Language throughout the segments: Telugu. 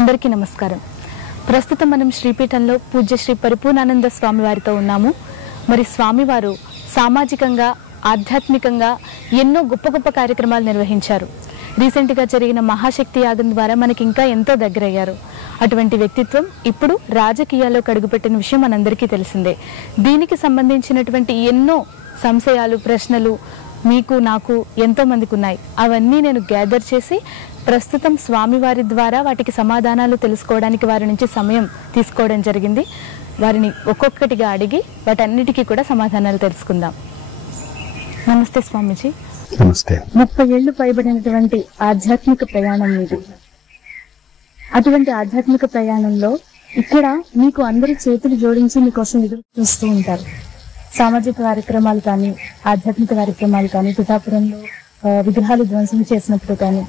అందరికీ నమస్కారం. ప్రస్తుతం మనం శ్రీపీఠంలో పూజ్య శ్రీ పరిపూర్ణానంద స్వామి వారితో ఉన్నాము. మరి స్వామివారు సామాజికంగా ఆధ్యాత్మికంగా ఎన్నో గొప్ప గొప్ప కార్యక్రమాలు నిర్వహించారు. రీసెంట్గా జరిగిన మహాశక్తి యాగం ద్వారా మనకి ఇంకా ఎంతో దగ్గరయ్యారు. అటువంటి వ్యక్తిత్వం ఇప్పుడు రాజకీయాల్లో కడుగుపెట్టిన విషయం మనందరికీ తెలిసిందే. దీనికి సంబంధించినటువంటి ఎన్నో సంశయాలు, ప్రశ్నలు మీకు నాకు ఎంతో మందికి ఉన్నాయి. అవన్నీ నేను గ్యాదర్ చేసి ప్రస్తుతం స్వామివారి ద్వారా వాటికి సమాధానాలు తెలుసుకోవడానికి వారి నుంచి సమయం తీసుకోవడం జరిగింది. వారిని ఒక్కొక్కటిగా అడిగి వాటన్నిటికీ కూడా సమాధానాలు తెలుసుకుందాం. నమస్తే స్వామీజీ. నమస్తే. 30 ఏళ్లు పైబడినటువంటి ఆధ్యాత్మిక ప్రయాణం ఇది. అటువంటి ఆధ్యాత్మిక ప్రయాణంలో ఇక్కడ మీకు అందరూ చేతులు జోడించి మీకోసం ఎదురు చూస్తూ ఉంటారు. సామాజిక కార్యక్రమాలు కానీ, ఆధ్యాత్మిక కార్యక్రమాలు కానీ, పిఠాపురంలో విగ్రహాలు ధ్వంసం చేసినప్పుడు కానీ,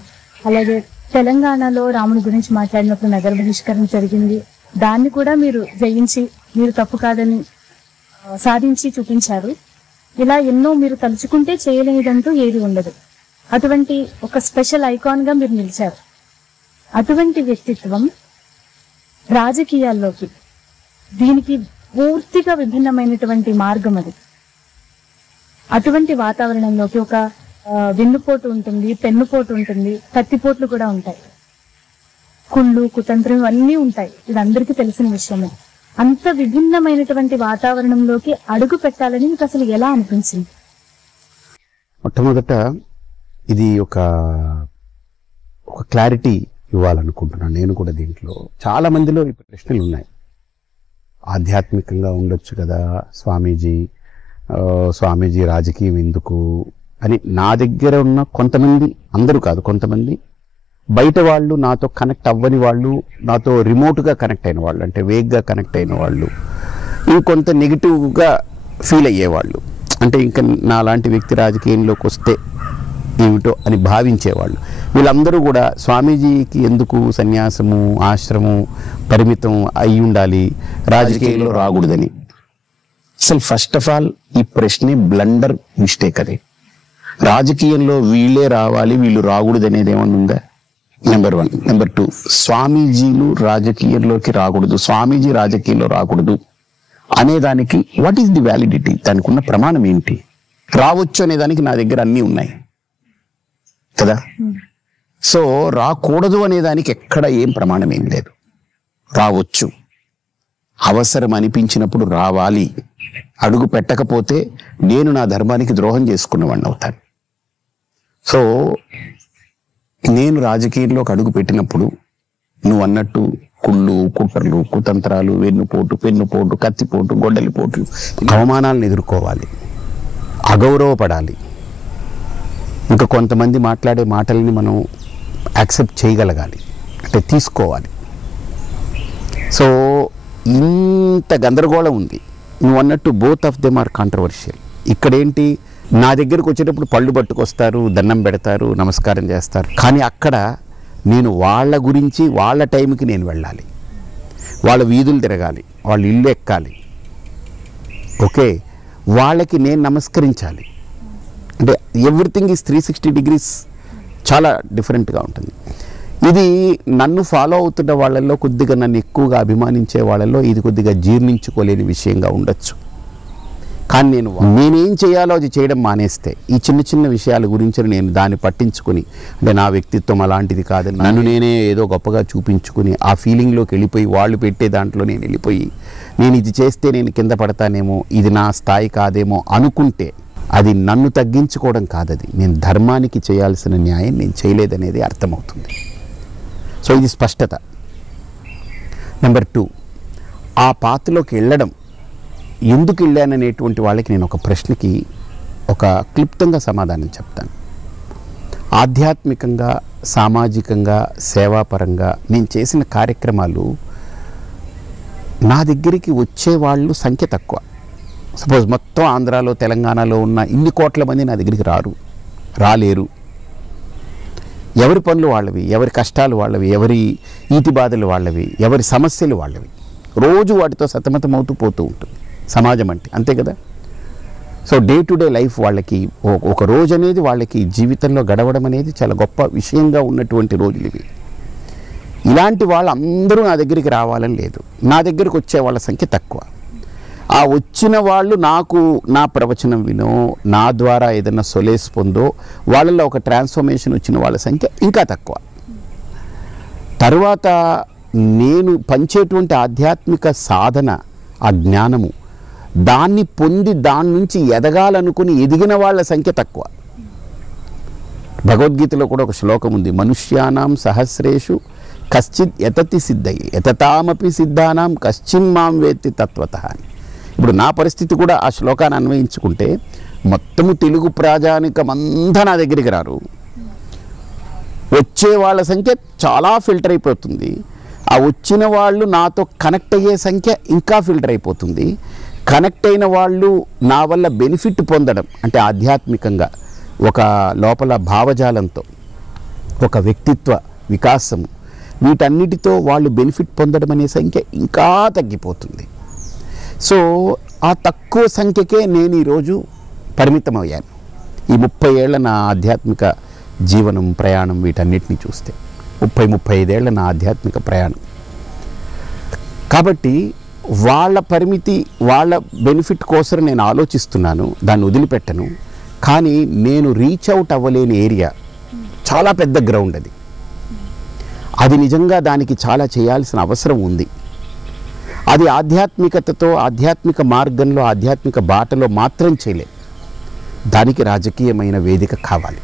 అలాగే తెలంగాణలో రాముడి గురించి మాట్లాడినప్పుడు నగర బహిష్కరణ జరిగింది. దాన్ని కూడా మీరు జయించి మీరు తప్పు కాదని సాధించి చూపించారు. ఇలా ఎన్నో మీరు తలుచుకుంటే చేయలేనిదంటూ ఏది ఉండదు. అటువంటి ఒక స్పెషల్ ఐకాన్ గా మీరు నిలిచారు. అటువంటి వ్యక్తిత్వం రాజకీయాల్లోకి, దీనికి పూర్తిగా విభిన్నమైనటువంటి మార్గం అది. అటువంటి వాతావరణంలోకి ఒక వెన్నుపోటు ఉంటుంది, పెన్నుపోటు ఉంటుంది, కత్తిపోట్లు కూడా ఉంటాయి, కుళ్ళు, కుతంత్రం ఇవన్నీ ఉంటాయి. ఇది అందరికీ తెలిసిన విషయమే. అంత విభిన్నమైనటువంటి వాతావరణంలోకి అడుగు పెట్టాలని మీకు అసలు ఎలా అనిపించింది? మొట్టమొదట ఇది ఒక క్లారిటీ ఇవ్వాలనుకుంటున్నాను. నేను కూడా దీంట్లో చాలా మందిలో ఈ ప్రశ్నలు ఉన్నాయి. ఆధ్యాత్మికంగా ఉండొచ్చు కదా స్వామీజీ రాజకీయం ఎందుకు అని నా దగ్గర ఉన్న కొంతమంది, అందరూ కాదు కొంతమంది బయట వాళ్ళు, నాతో కనెక్ట్ అవ్వని వాళ్ళు, నాతో రిమోట్గా కనెక్ట్ అయిన వాళ్ళు, అంటే వేగ్గా కనెక్ట్ అయిన వాళ్ళు, ఇంకొంత నెగిటివ్గా ఫీల్ అయ్యేవాళ్ళు, అంటే ఇంకా నా లాంటి వ్యక్తి రాజకీయంలోకి వస్తే ఏమిటో అని భావించేవాళ్ళు, వీళ్ళందరూ కూడా స్వామీజీకి ఎందుకు సన్యాసము, ఆశ్రమం పరిమితం అయి ఉండాలి, రాజకీయంలో రాకూడదని. అసలు ఫస్ట్ ఆఫ్ ఆల్ ఈ ప్రశ్నే బ్లండర్ మిస్టేక్. అది రాజకీయంలో వీళ్ళే రావాలి, వీళ్ళు రాకూడదు అనేది ఏమన్నా ఉందా? నెంబర్ 1. నెంబర్ 2, స్వామీజీలు రాజకీయంలోకి రాకూడదు, స్వామీజీ రాజకీయంలో రాకూడదు అనేదానికి వాట్ ఈస్ ది వ్యాలిడిటీ? దానికి ఉన్న ప్రమాణం ఏంటి? రావచ్చు అనేదానికి నా దగ్గర అన్నీ ఉన్నాయి కదా. సో రాకూడదు అనేదానికి ఎక్కడ ఏం ప్రమాణం ఏం లేదు. రావచ్చు, అవసరం అనిపించినప్పుడు రావాలి. అడుగు పెట్టకపోతే నేను నా ధర్మానికి ద్రోహం చేసుకున్నవాడిని అవుతాను. సో నేను రాజకీయంలోకి అడుగు పెట్టినప్పుడు నువ్వు అన్నట్టు కుళ్ళు, కుట్రలు, కుతంత్రాలు, వెన్నుపోటు, పెన్నుపోటు, కత్తిపోటు, గొడ్డలిపోట్లు, అవమానాలను ఎదుర్కోవాలి, అగౌరవపడాలి. ఇంకా కొంతమంది మాట్లాడే మాటల్ని మనం యాక్సెప్ట్ చేయగలగాలి, అంటే తీసుకోవాలి. సో ఇంత గందరగోళం ఉంది. నువ్వు అన్నట్టు both of them are controversial. ఇక్కడేంటి, నా దగ్గరకు వచ్చేటప్పుడు పళ్ళు పట్టుకొస్తారు, దండం పెడతారు, నమస్కారం చేస్తారు. కానీ అక్కడ నేను వాళ్ళ గురించి, వాళ్ళ టైంకి నేను వెళ్ళాలి, వాళ్ళ వీధులు తిరగాలి, వాళ్ళ ఇల్లు ఎక్కాలి, ఓకే, వాళ్ళకి నేను నమస్కరించాలి. అంటే ఎవ్రీథింగ్ ఈజ్ 360 degrees, చాలా డిఫరెంట్గా ఉంటుంది. ఇది నన్ను ఫాలో అవుతున్న వాళ్ళల్లో, కొద్దిగా నన్ను ఎక్కువగా అభిమానించే వాళ్ళల్లో ఇది కొద్దిగా జీర్ణించుకోలేని విషయంగా ఉండొచ్చు. కానీ నేనేం చేయాలో అది చేయడం మానేస్తే, ఈ చిన్న చిన్న విషయాల గురించి నేను దాన్ని పట్టించుకొని, అంటే నా వ్యక్తిత్వం అలాంటిది కాదని నన్ను నేనే ఏదో గొప్పగా చూపించుకుని ఆ ఫీలింగ్లోకి వెళ్ళిపోయి, వాళ్ళు పెట్టే దాంట్లో నేను వెళ్ళిపోయి, నేను ఇది చేస్తే నేను కింద పడతానేమో, ఇది నా స్థాయి కాదేమో అనుకుంటే అది నన్ను తగ్గించుకోవడం కాదది, నేను ధర్మానికి చేయాల్సిన న్యాయం నేను చేయలేదనేది అర్థమవుతుంది. సో ఇది స్పష్టత. నెంబర్ 2, ఆ పాత్రలోకి వెళ్ళడం ఎందుకు వెళ్ళాననేటువంటి వాళ్ళకి నేను ఒక ప్రశ్నకి ఒక క్లుప్తంగా సమాధానం చెప్తాను. ఆధ్యాత్మికంగా, సామాజికంగా, సేవాపరంగా నేను చేసిన కార్యక్రమాలు, నా దగ్గరికి వచ్చేవాళ్ళు సంఖ్య తక్కువ. సపోజ్ మొత్తం ఆంధ్రాలో, తెలంగాణలో ఉన్న ఇన్ని కోట్ల మంది నా దగ్గరికి రాలేరు. ఎవరి పనులు వాళ్ళవి, ఎవరి కష్టాలు వాళ్ళవి, ఎవరి ఈతి బాధలు వాళ్ళవి, ఎవరి సమస్యలు వాళ్ళవి, రోజు వాటితో సతమతం అవుతూ పోతూ ఉంటుంది సమాజం అంటే, అంతే కదా. So day to day life వాళ్ళకి ఒక రోజు అనేది వాళ్ళకి జీవితంలో గడవడం అనేది చాలా గొప్ప విషయంగా ఉన్నటువంటి రోజులు ఇవి. ఇలాంటి వాళ్ళందరూ నా దగ్గరికి రావాలని లేదు. నా దగ్గరికి వచ్చే వాళ్ళ సంఖ్య తక్కువ. ఆ వచ్చిన వాళ్ళు నాకు నా ప్రవచనం వినో, నా ద్వారా ఏదైనా సొలేస్ పొందో, వాళ్ళలో ఒక ట్రాన్స్ఫర్మేషన్ వచ్చిన వాళ్ళ సంఖ్య ఇంకా తక్కువ. తర్వాత నేను పంచేటువంటి ఆధ్యాత్మిక సాధన, ఆ జ్ఞానము, దాన్ని పొంది దాని నుంచి ఎదగాలనుకుని ఎదిగిన వాళ్ళ సంఖ్య తక్కువ. భగవద్గీతలో కూడా ఒక శ్లోకం ఉంది, మనుష్యానాం సహస్రేషు కశ్చిత్ యతతి సిద్ధయి యతతామపి సిద్ధానాం కశ్చిన్ మాం వేత్తి తత్వతః అని. ఇప్పుడు నా పరిస్థితి కూడా ఆ శ్లోకాన్ని అన్వయించుకుంటే మొత్తము తెలుగు ప్రజానికమంతా నా దగ్గరికి రారు. వచ్చే వాళ్ళ సంఖ్య చాలా ఫిల్టర్ అయిపోతుంది. ఆ వచ్చిన వాళ్ళు నాతో కనెక్ట్ అయ్యే సంఖ్య ఇంకా ఫిల్టర్ అయిపోతుంది. కనెక్ట్ అయిన వాళ్ళు నా వల్ల బెనిఫిట్ పొందడం అంటే ఆధ్యాత్మికంగా ఒక లోపల భావజాలంతో, ఒక వ్యక్తిత్వ వికాసము, వీటన్నిటితో వాళ్ళు బెనిఫిట్ పొందడం అనే సంఖ్య ఇంకా తగ్గిపోతుంది. సో ఆ తక్కువ సంఖ్యకే నేను ఈరోజు పరిమితమయ్యాను. ఈ 30 ఏళ్ల నా ఆధ్యాత్మిక జీవనం, ప్రయాణం, వీటన్నిటిని చూస్తే 35 ఏళ్ల నా ఆధ్యాత్మిక ప్రయాణం. కాబట్టి వాళ్ళ పరిమితి, వాళ్ళ బెనిఫిట్ కోసం నేను ఆలోచిస్తున్నాను, దాన్ని వదిలిపెట్టను. కానీ నేను రీచ్ అవుట్ అవ్వలేని ఏరియా, చాలా పెద్ద గ్రౌండ్ అది. అది నిజంగా దానికి చాలా చేయాల్సిన అవసరం ఉంది. అది ఆధ్యాత్మికతతో, ఆధ్యాత్మిక మార్గంలో, ఆధ్యాత్మిక బాటలో మాత్రం చేయలేదు. దానికి రాజకీయమైన వేదిక కావాలి.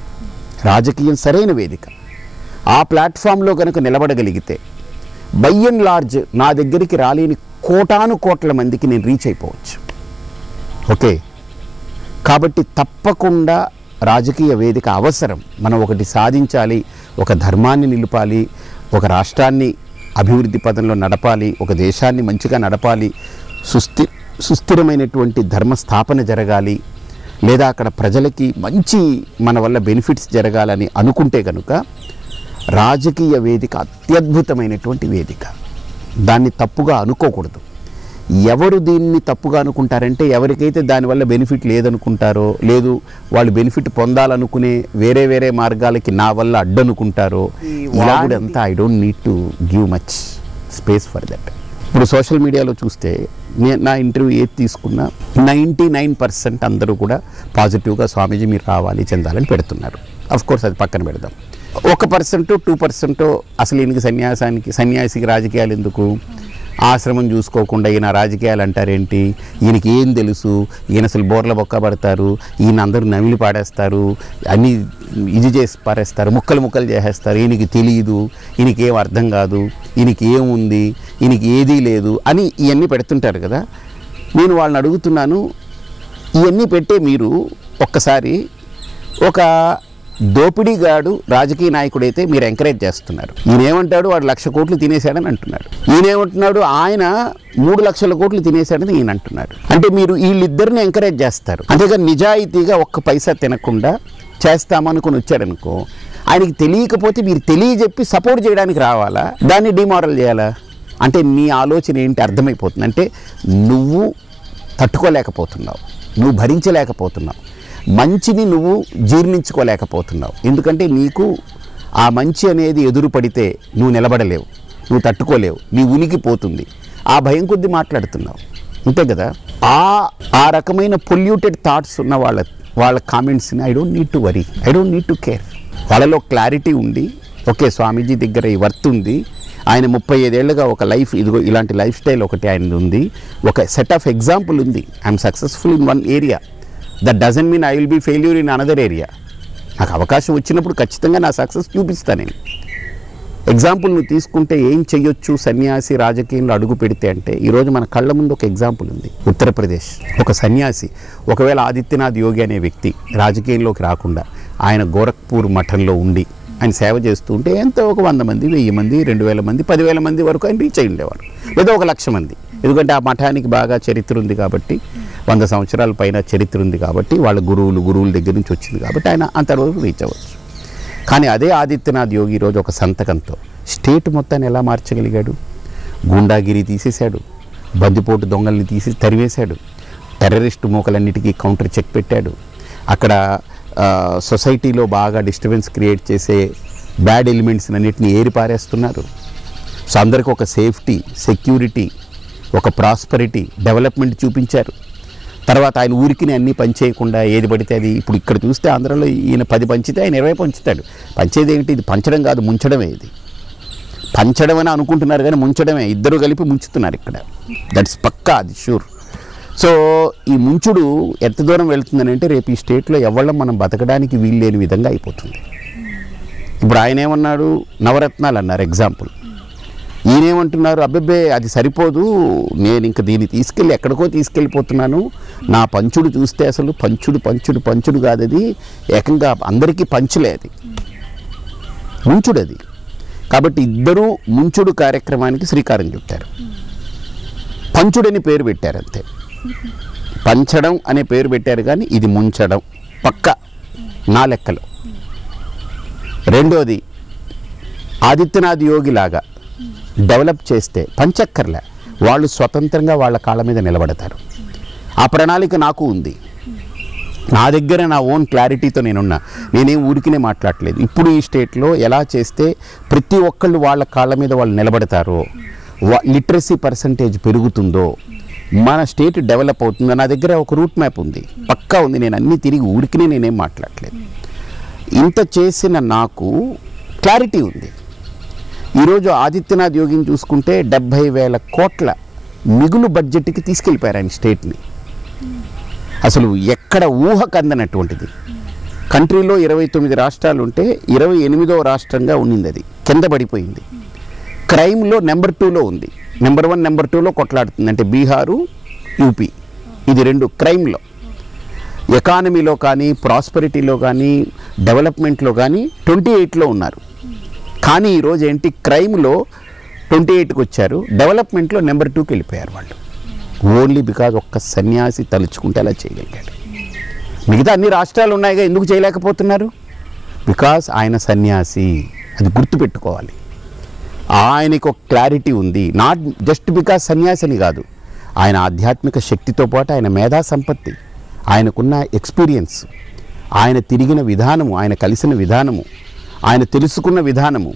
రాజకీయం సరైన వేదిక. ఆ ప్లాట్ఫామ్లో కనుక నిలబడగలిగితే బై అండ్ లార్జ్ నా దగ్గరికి రాలేని కోటాను కోట్ల మందికి నేను రీచ్ అయిపోవచ్చు. ఓకే, కాబట్టి తప్పకుండా రాజకీయ వేదిక అవసరం. మనం ఒకటి సాధించాలి, ఒక ధర్మాన్ని నిలపాలి, ఒక రాష్ట్రాన్ని అభివృద్ధి పదంలో నడపాలి, ఒక దేశాన్ని మంచిగా నడపాలి, సుస్థిరమైనటువంటి ధర్మస్థాపన జరగాలి, లేదా అక్కడ ప్రజలకి మంచి మన వల్ల బెనిఫిట్స్ జరగాలని అనుకుంటే కనుక రాజకీయ వేదిక అత్యద్భుతమైనటువంటి వేదిక. దాన్ని తప్పుగా అనుకోకూడదు. ఎవరు దీన్ని తప్పుగా అనుకుంటారంటే, ఎవరికైతే దానివల్ల బెనిఫిట్ లేదనుకుంటారో, లేదు వాళ్ళు బెనిఫిట్ పొందాలనుకునే వేరే వేరే మార్గాలకి నా వల్ల అడ్డనుకుంటారో, ఇలాంటిదంతా I don't need to give much space for that. ఇప్పుడు సోషల్ మీడియాలో చూస్తే నా ఇంటర్వ్యూ ఏది తీసుకున్నా 99% అందరూ కూడా పాజిటివ్గా స్వామీజీ మీరు రావాలి, చెందాలని పెడుతున్నారు. అఫ్కోర్స్ అది పక్కన పెడదాం. 1% 2% అసలు ఈయనకి సన్యాసికి రాజకీయాలు ఎందుకు, ఆశ్రమం చూసుకోకుండా ఈయన రాజకీయాలు అంటారేంటి, ఈయనకి ఏం తెలుసు, ఈయన అసలు బోర్ల బొక్క పడతారు, ఈయన అందరూ నమిలి పాడేస్తారు, అన్నీ ఇది చేసి పారేస్తారు, ముక్కలు ముక్కలు చేసేస్తారు, ఈయనకి తెలియదు, ఈయనకి ఏం అర్థం కాదు, ఈయనకి ఏముంది, ఈయనకి ఏదీ లేదు అని ఇవన్నీ పెడుతుంటారు కదా. నేను వాళ్ళని అడుగుతున్నాను, ఇవన్నీ పెట్టే మీరు ఒక్కసారి ఒక దోపిడీగాడు రాజకీయ నాయకుడైతే మీరు ఎంకరేజ్ చేస్తున్నారు. ఈయనేమంటాడు, వాడు 1,00,000 కోట్లు తినేశాడని అంటున్నాడు. ఈయనేమంటున్నాడు, ఆయన 3 లక్షల కోట్లు తినేశాడని ఈయన అంటున్నాడు. అంటే మీరు వీళ్ళిద్దరిని ఎంకరేజ్ చేస్తారు. అంతేగా నిజాయితీగా ఒక్క పైసా తినకుండా చేస్తామనుకుని వచ్చాడనుకో, ఆయనకి తెలియకపోతే మీరు తెలియజెప్పి సపోర్ట్ చేయడానికి రావాలా, దాన్ని డిమారల్ చేయాలా? అంటే నీ ఆలోచన ఏంటి అర్థమైపోతుంది. అంటే నువ్వు తట్టుకోలేకపోతున్నావు, నువ్వు భరించలేకపోతున్నావు, మంచిని నువ్వు జీర్ణించుకోలేకపోతున్నావు. ఎందుకంటే నీకు ఆ మంచి అనేది ఎదురు పడితే నువ్వు నిలబడలేవు, నువ్వు తట్టుకోలేవు, నీ ఉనికి పోతుంది. ఆ భయం కొద్దీ మాట్లాడుతున్నావు, అంతే కదా. ఆ రకమైన పొల్యూటెడ్ థాట్స్ ఉన్న వాళ్ళ కామెంట్స్ని I don't need to worry, I don't need to care. వాళ్ళలో క్లారిటీ ఉండి, ఓకే స్వామీజీ దగ్గర ఈ వర్త్ ఉంది, ఆయన 35 ఏళ్ళుగా ఒక లైఫ్, ఇదిగో ఇలాంటి లైఫ్ స్టైల్ ఒకటి ఆయన ఉంది, ఒక సెట్ ఆఫ్ ఎగ్జాంపుల్ ఉంది, I'm successful in one area, that doesn't mean I will be failure in another area. నాకు అవకాశం వచ్చినప్పుడు ఖచ్చితంగా నా సక్సెస్ చూపిస్తాను నేను. ఎగ్జాంపుల్ నువ్వు తీసుకుంటే ఏం చెయ్యొచ్చు సన్యాసి రాజకీయంలో అడుగు పెడితే అంటే, ఈరోజు మన కళ్ళ ముందు ఒక ఎగ్జాంపుల్ ఉంది. ఉత్తరప్రదేశ్ ఒక సన్యాసి, ఒకవేళ ఆదిత్యనాథ్ యోగి అనే వ్యక్తి రాజకీయంలోకి రాకుండా ఆయన గోరఖ్పూర్ మఠంలో ఉండి ఆయన సేవ చేస్తూ ఉంటే ఎంతో ఒక 100 మంది, 1000 మంది, 2000 మంది, 10,000 మంది వరకు ఆయన రీచ్ అయి ఉండేవాడు, లేదా 1,00,000 మంది. ఎందుకంటే ఆ మఠానికి బాగా చరిత్ర ఉంది కాబట్టి, 100 సంవత్సరాల పైన చరిత్ర ఉంది కాబట్టి, వాళ్ళ గురువుల దగ్గర నుంచి వచ్చింది కాబట్టి ఆయన అంతవరకు రీచ్ అవ్వచ్చు. కానీ అదే ఆదిత్యనాథ్ యోగి ఈరోజు ఒక సంతకంతో స్టేట్ మొత్తాన్ని ఎలా మార్చగలిగాడు? గూండాగిరి తీసేశాడు, బందిపోటు దొంగల్ని తీసి తరివేశాడు, టెర్రరిస్టు మూకలన్నిటికీ కౌంటర్ చెక్ పెట్టాడు, అక్కడ సొసైటీలో బాగా డిస్టర్బెన్స్ క్రియేట్ చేసే బ్యాడ్ ఎలిమెంట్స్ అన్నింటినీ ఏరి పారేస్తున్నారు. సో అందరికీ ఒక సేఫ్టీ, సెక్యూరిటీ, ఒక ప్రాస్పరిటీ, డెవలప్మెంట్ చూపించారు. తర్వాత ఆయన ఊరికి అన్నీ పంచేయకుండా ఏది పడితే అది, ఇప్పుడు ఇక్కడ చూస్తే ఆంధ్రాలో ఈయన 10 పంచితే ఆయన 20 పంచుతాడు. పంచేది ఏమిటి? ఇది పంచడం కాదు, ముంచడమే. ఇది పంచడం అని అనుకుంటున్నారు కానీ ముంచడమే. ఇద్దరు కలిపి ముంచుతున్నారు ఇక్కడ. దట్స్ పక్కా, అది షూర్. సో ఈ ముంచుడు ఎంత దూరం వెళ్తుందని అంటే రేపు ఈ స్టేట్లో ఎవళ్ళం మనం బతకడానికి వీలు లేని విధంగా అయిపోతుంది. ఇప్పుడు ఆయన ఏమన్నాడు, నవరత్నాలు అన్నారు ఎగ్జాంపుల్. ఈయనేమంటున్నారు, అబ్బబ్బే అది సరిపోదు, నేను ఇంక దీన్ని తీసుకెళ్ళి ఎక్కడికో తీసుకెళ్ళిపోతున్నాను, నా పంచుడు చూస్తే అసలు పంచుడు కాదు, అది ఏకంగా అందరికీ పంచులే, అది ముంచుడు. అది కాబట్టి ఇద్దరూ ముంచుడు కార్యక్రమానికి శ్రీకారం చుట్టారు. పంచుడని పేరు పెట్టారు అంతే, పంచడం అనే పేరు పెట్టారు కానీ ఇది ముంచడం పక్క నా లెక్కలో. రెండోది, ఆదిత్యనాథ్ యోగి లాగా డెవలప్ చేస్తే పంచక్కర్లే, వాళ్ళు స్వతంత్రంగా వాళ్ళ కాళ్ళ మీద నిలబడతారు. ఆ ప్రణాళిక నాకు ఉంది. నా దగ్గర నా ఓన్ క్లారిటీతో నేనేం ఊరికినే మాట్లాడలేదు. ఇప్పుడు ఈ స్టేట్లో ఎలా చేస్తే ప్రతి ఒక్కళ్ళు వాళ్ళ కాళ్ళ మీద వాళ్ళు నిలబడతారో, లిటరసీ పర్సంటేజ్ పెరుగుతుందో, మన స్టేట్ డెవలప్ అవుతుందో నా దగ్గర ఒక రూట్ మ్యాప్ ఉంది, పక్కా ఉంది. నేను అన్నీ తిరిగి ఊరికినే నేనేం మాట్లాడలేదు. ఇంత చేసిన నాకు క్లారిటీ ఉంది. ఈరోజు ఆదిత్యనాథ్ యోగిని చూసుకుంటే 70,000 కోట్ల మిగులు బడ్జెట్కి తీసుకెళ్ళిపోయారు ఆయన స్టేట్ని. అసలు ఎక్కడ ఊహకు అందనటువంటిది. కంట్రీలో 29 రాష్ట్రాలు ఉంటే 28వ రాష్ట్రంగా ఉండింది, అది కింద పడిపోయింది. క్రైమ్లో నెంబర్ 2లో ఉంది, నెంబర్ 1 నెంబర్ 2లో కొట్లాడుతుంది. అంటే బీహారు, యూపీ, ఇది 2 క్రైమ్లో. ఎకానమీలో కానీ, ప్రాస్పరిటీలో కానీ, డెవలప్మెంట్లో కానీ 28లో ఉన్నారు. కానీ ఈరోజు ఏంటి, క్రైమ్లో 28కి వచ్చారు, డెవలప్మెంట్లో నెంబర్ 2కి వెళ్ళిపోయారు వాళ్ళు. ఓన్లీ బికాజ్ ఒక్క సన్యాసి తలుచుకుంటే అలా చేయగలిగాడు. మిగతా అన్ని రాష్ట్రాలు ఉన్నాయిగా, ఎందుకు చేయలేకపోతున్నారు? బికాజ్ ఆయన సన్యాసి, అది గుర్తుపెట్టుకోవాలి. ఆయనకు ఒక క్లారిటీ ఉంది. నాట్ జస్ట్ బికాజ్ సన్యాసి అని కాదు, ఆయన ఆధ్యాత్మిక శక్తితో పాటు ఆయన మేధా సంపత్తి, ఆయనకున్న ఎక్స్పీరియన్స్, ఆయన తిరిగిన విధానము, ఆయన కలిసిన విధానము, ఆయన తెలుసుకున్న విధానము,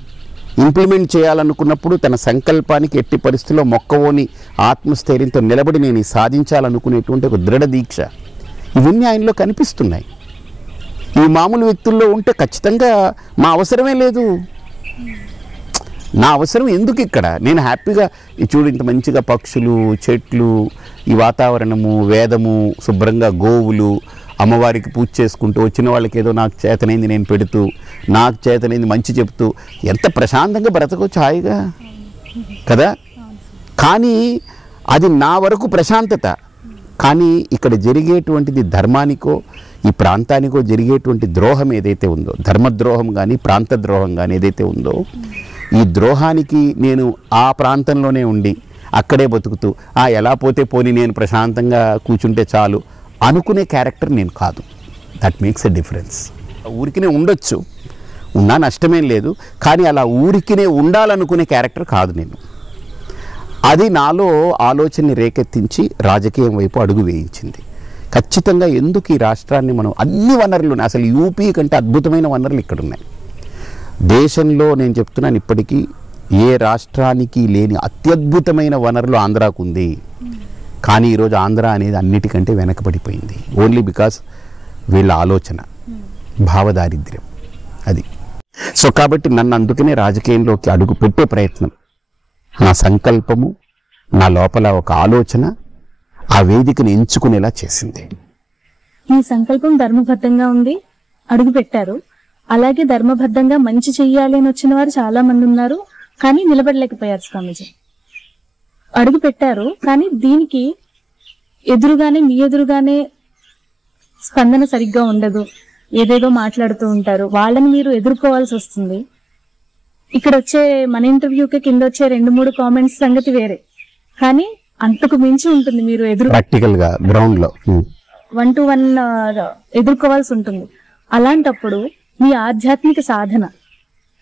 ఇంప్లిమెంట్ చేయాలనుకున్నప్పుడు తన సంకల్పానికి ఎట్టి పరిస్థితుల్లో మొక్కవోని ఆత్మస్థైర్యంతో నిలబడి నేను సాధించాలనుకునేటువంటి ఒక దృఢ దీక్ష, ఇవన్నీ ఆయనలో కనిపిస్తున్నాయి. ఈ మామూలు వ్యక్తుల్లో ఉంటే ఖచ్చితంగా మా అవసరమే లేదు. నా అవసరం ఎందుకు ఇక్కడ? నేను హ్యాపీగా చూడు, ఇంత మంచిగా పక్షులు, చెట్లు, ఈ వాతావరణము, వేదము, శుభ్రంగా గోవులు, అమ్మవారికి పూజ చేసుకుంటూ, వచ్చిన వాళ్ళకి ఏదో నాకు చేతనైంది నేను పెడుతూ, నాకు చేతనైంది మంచి చెప్తూ, ఎంత ప్రశాంతంగా బ్రతకొచ్చు హాయిగా కదా. కానీ అది నా వరకు ప్రశాంతత. కానీ ఇక్కడ జరిగేటువంటిది ధర్మానికో ఈ ప్రాంతానికో జరిగేటువంటి ద్రోహం ఏదైతే ఉందో, ధర్మద్రోహం కానీ ప్రాంత ద్రోహం కానీ ఏదైతే ఉందో, ఈ ద్రోహానికి నేను ఆ ప్రాంతంలోనే ఉండి అక్కడే బతుకుతూ ఎలా పోతే పోని నేను ప్రశాంతంగా కూర్చుంటే చాలు అనుకునే క్యారెక్టర్ నేను కాదు. That makes a difference. ఊరికినే ఉండొచ్చు, ఉన్నా నష్టమేం లేదు, కానీ అలా ఊరికినే ఉండాలనుకునే క్యారెక్టర్ కాదు నేను. అది నాలో ఆలోచనని రేకెత్తించి రాజకీయం వైపు అడుగు వేయించింది. ఖచ్చితంగా ఎందుకు ఈ రాష్ట్రాన్ని మనం అన్ని వనరులు, అసలు యూపీ కంటే అద్భుతమైన వనరులు ఇక్కడ ఉన్నాయి దేశంలో. నేను చెప్తున్నాను, ఇప్పటికీ ఏ రాష్ట్రానికి లేని అత్యద్భుతమైన వనరులు ఆంధ్రాకు ఉంది. కానీ ఈరోజు ఆంధ్ర అనేది అన్నిటికంటే వెనకబడిపోయింది. ఓన్లీ బికాస్ వీళ్ళ ఆలోచన, భావదారిద్ర్యం అది. సో కాబట్టి నన్ను అందుకనే రాజకీయంలోకి అడుగు పెట్టే ప్రయత్నం, నా సంకల్పము, నా లోపల ఒక ఆలోచన ఆ వేదికను ఎంచుకునేలా చేసింది. మీ సంకల్పం ధర్మబద్ధంగా ఉంది, అడుగు పెట్టారు. అలాగే ధర్మబద్ధంగా మంచి చెయ్యాలి అని వచ్చిన వారు చాలా మంది ఉన్నారు, కానీ నిలబడలేకపోయారు. స్వామీజీ అడుగు పెట్టారు, కానీ దీనికి ఎదురుగానే, మీ ఎదురుగానే స్పందన సరిగ్గా ఉండదు, ఏదేదో మాట్లాడుతూ ఉంటారు, వాళ్ళని మీరు ఎదుర్కోవాల్సి వస్తుంది. ఇక్కడ వచ్చే మన ఇంటర్వ్యూకి కింద వచ్చే 2-3 కామెంట్స్ సంగతి వేరే, కానీ అంతకు మించి ఉంటుంది. మీరు ప్రాక్టికల్ గా గ్రౌండ్ లో 1-to-1 ఎదుర్కోవాల్సి ఉంటుంది. అలాంటప్పుడు మీ ఆధ్యాత్మిక సాధన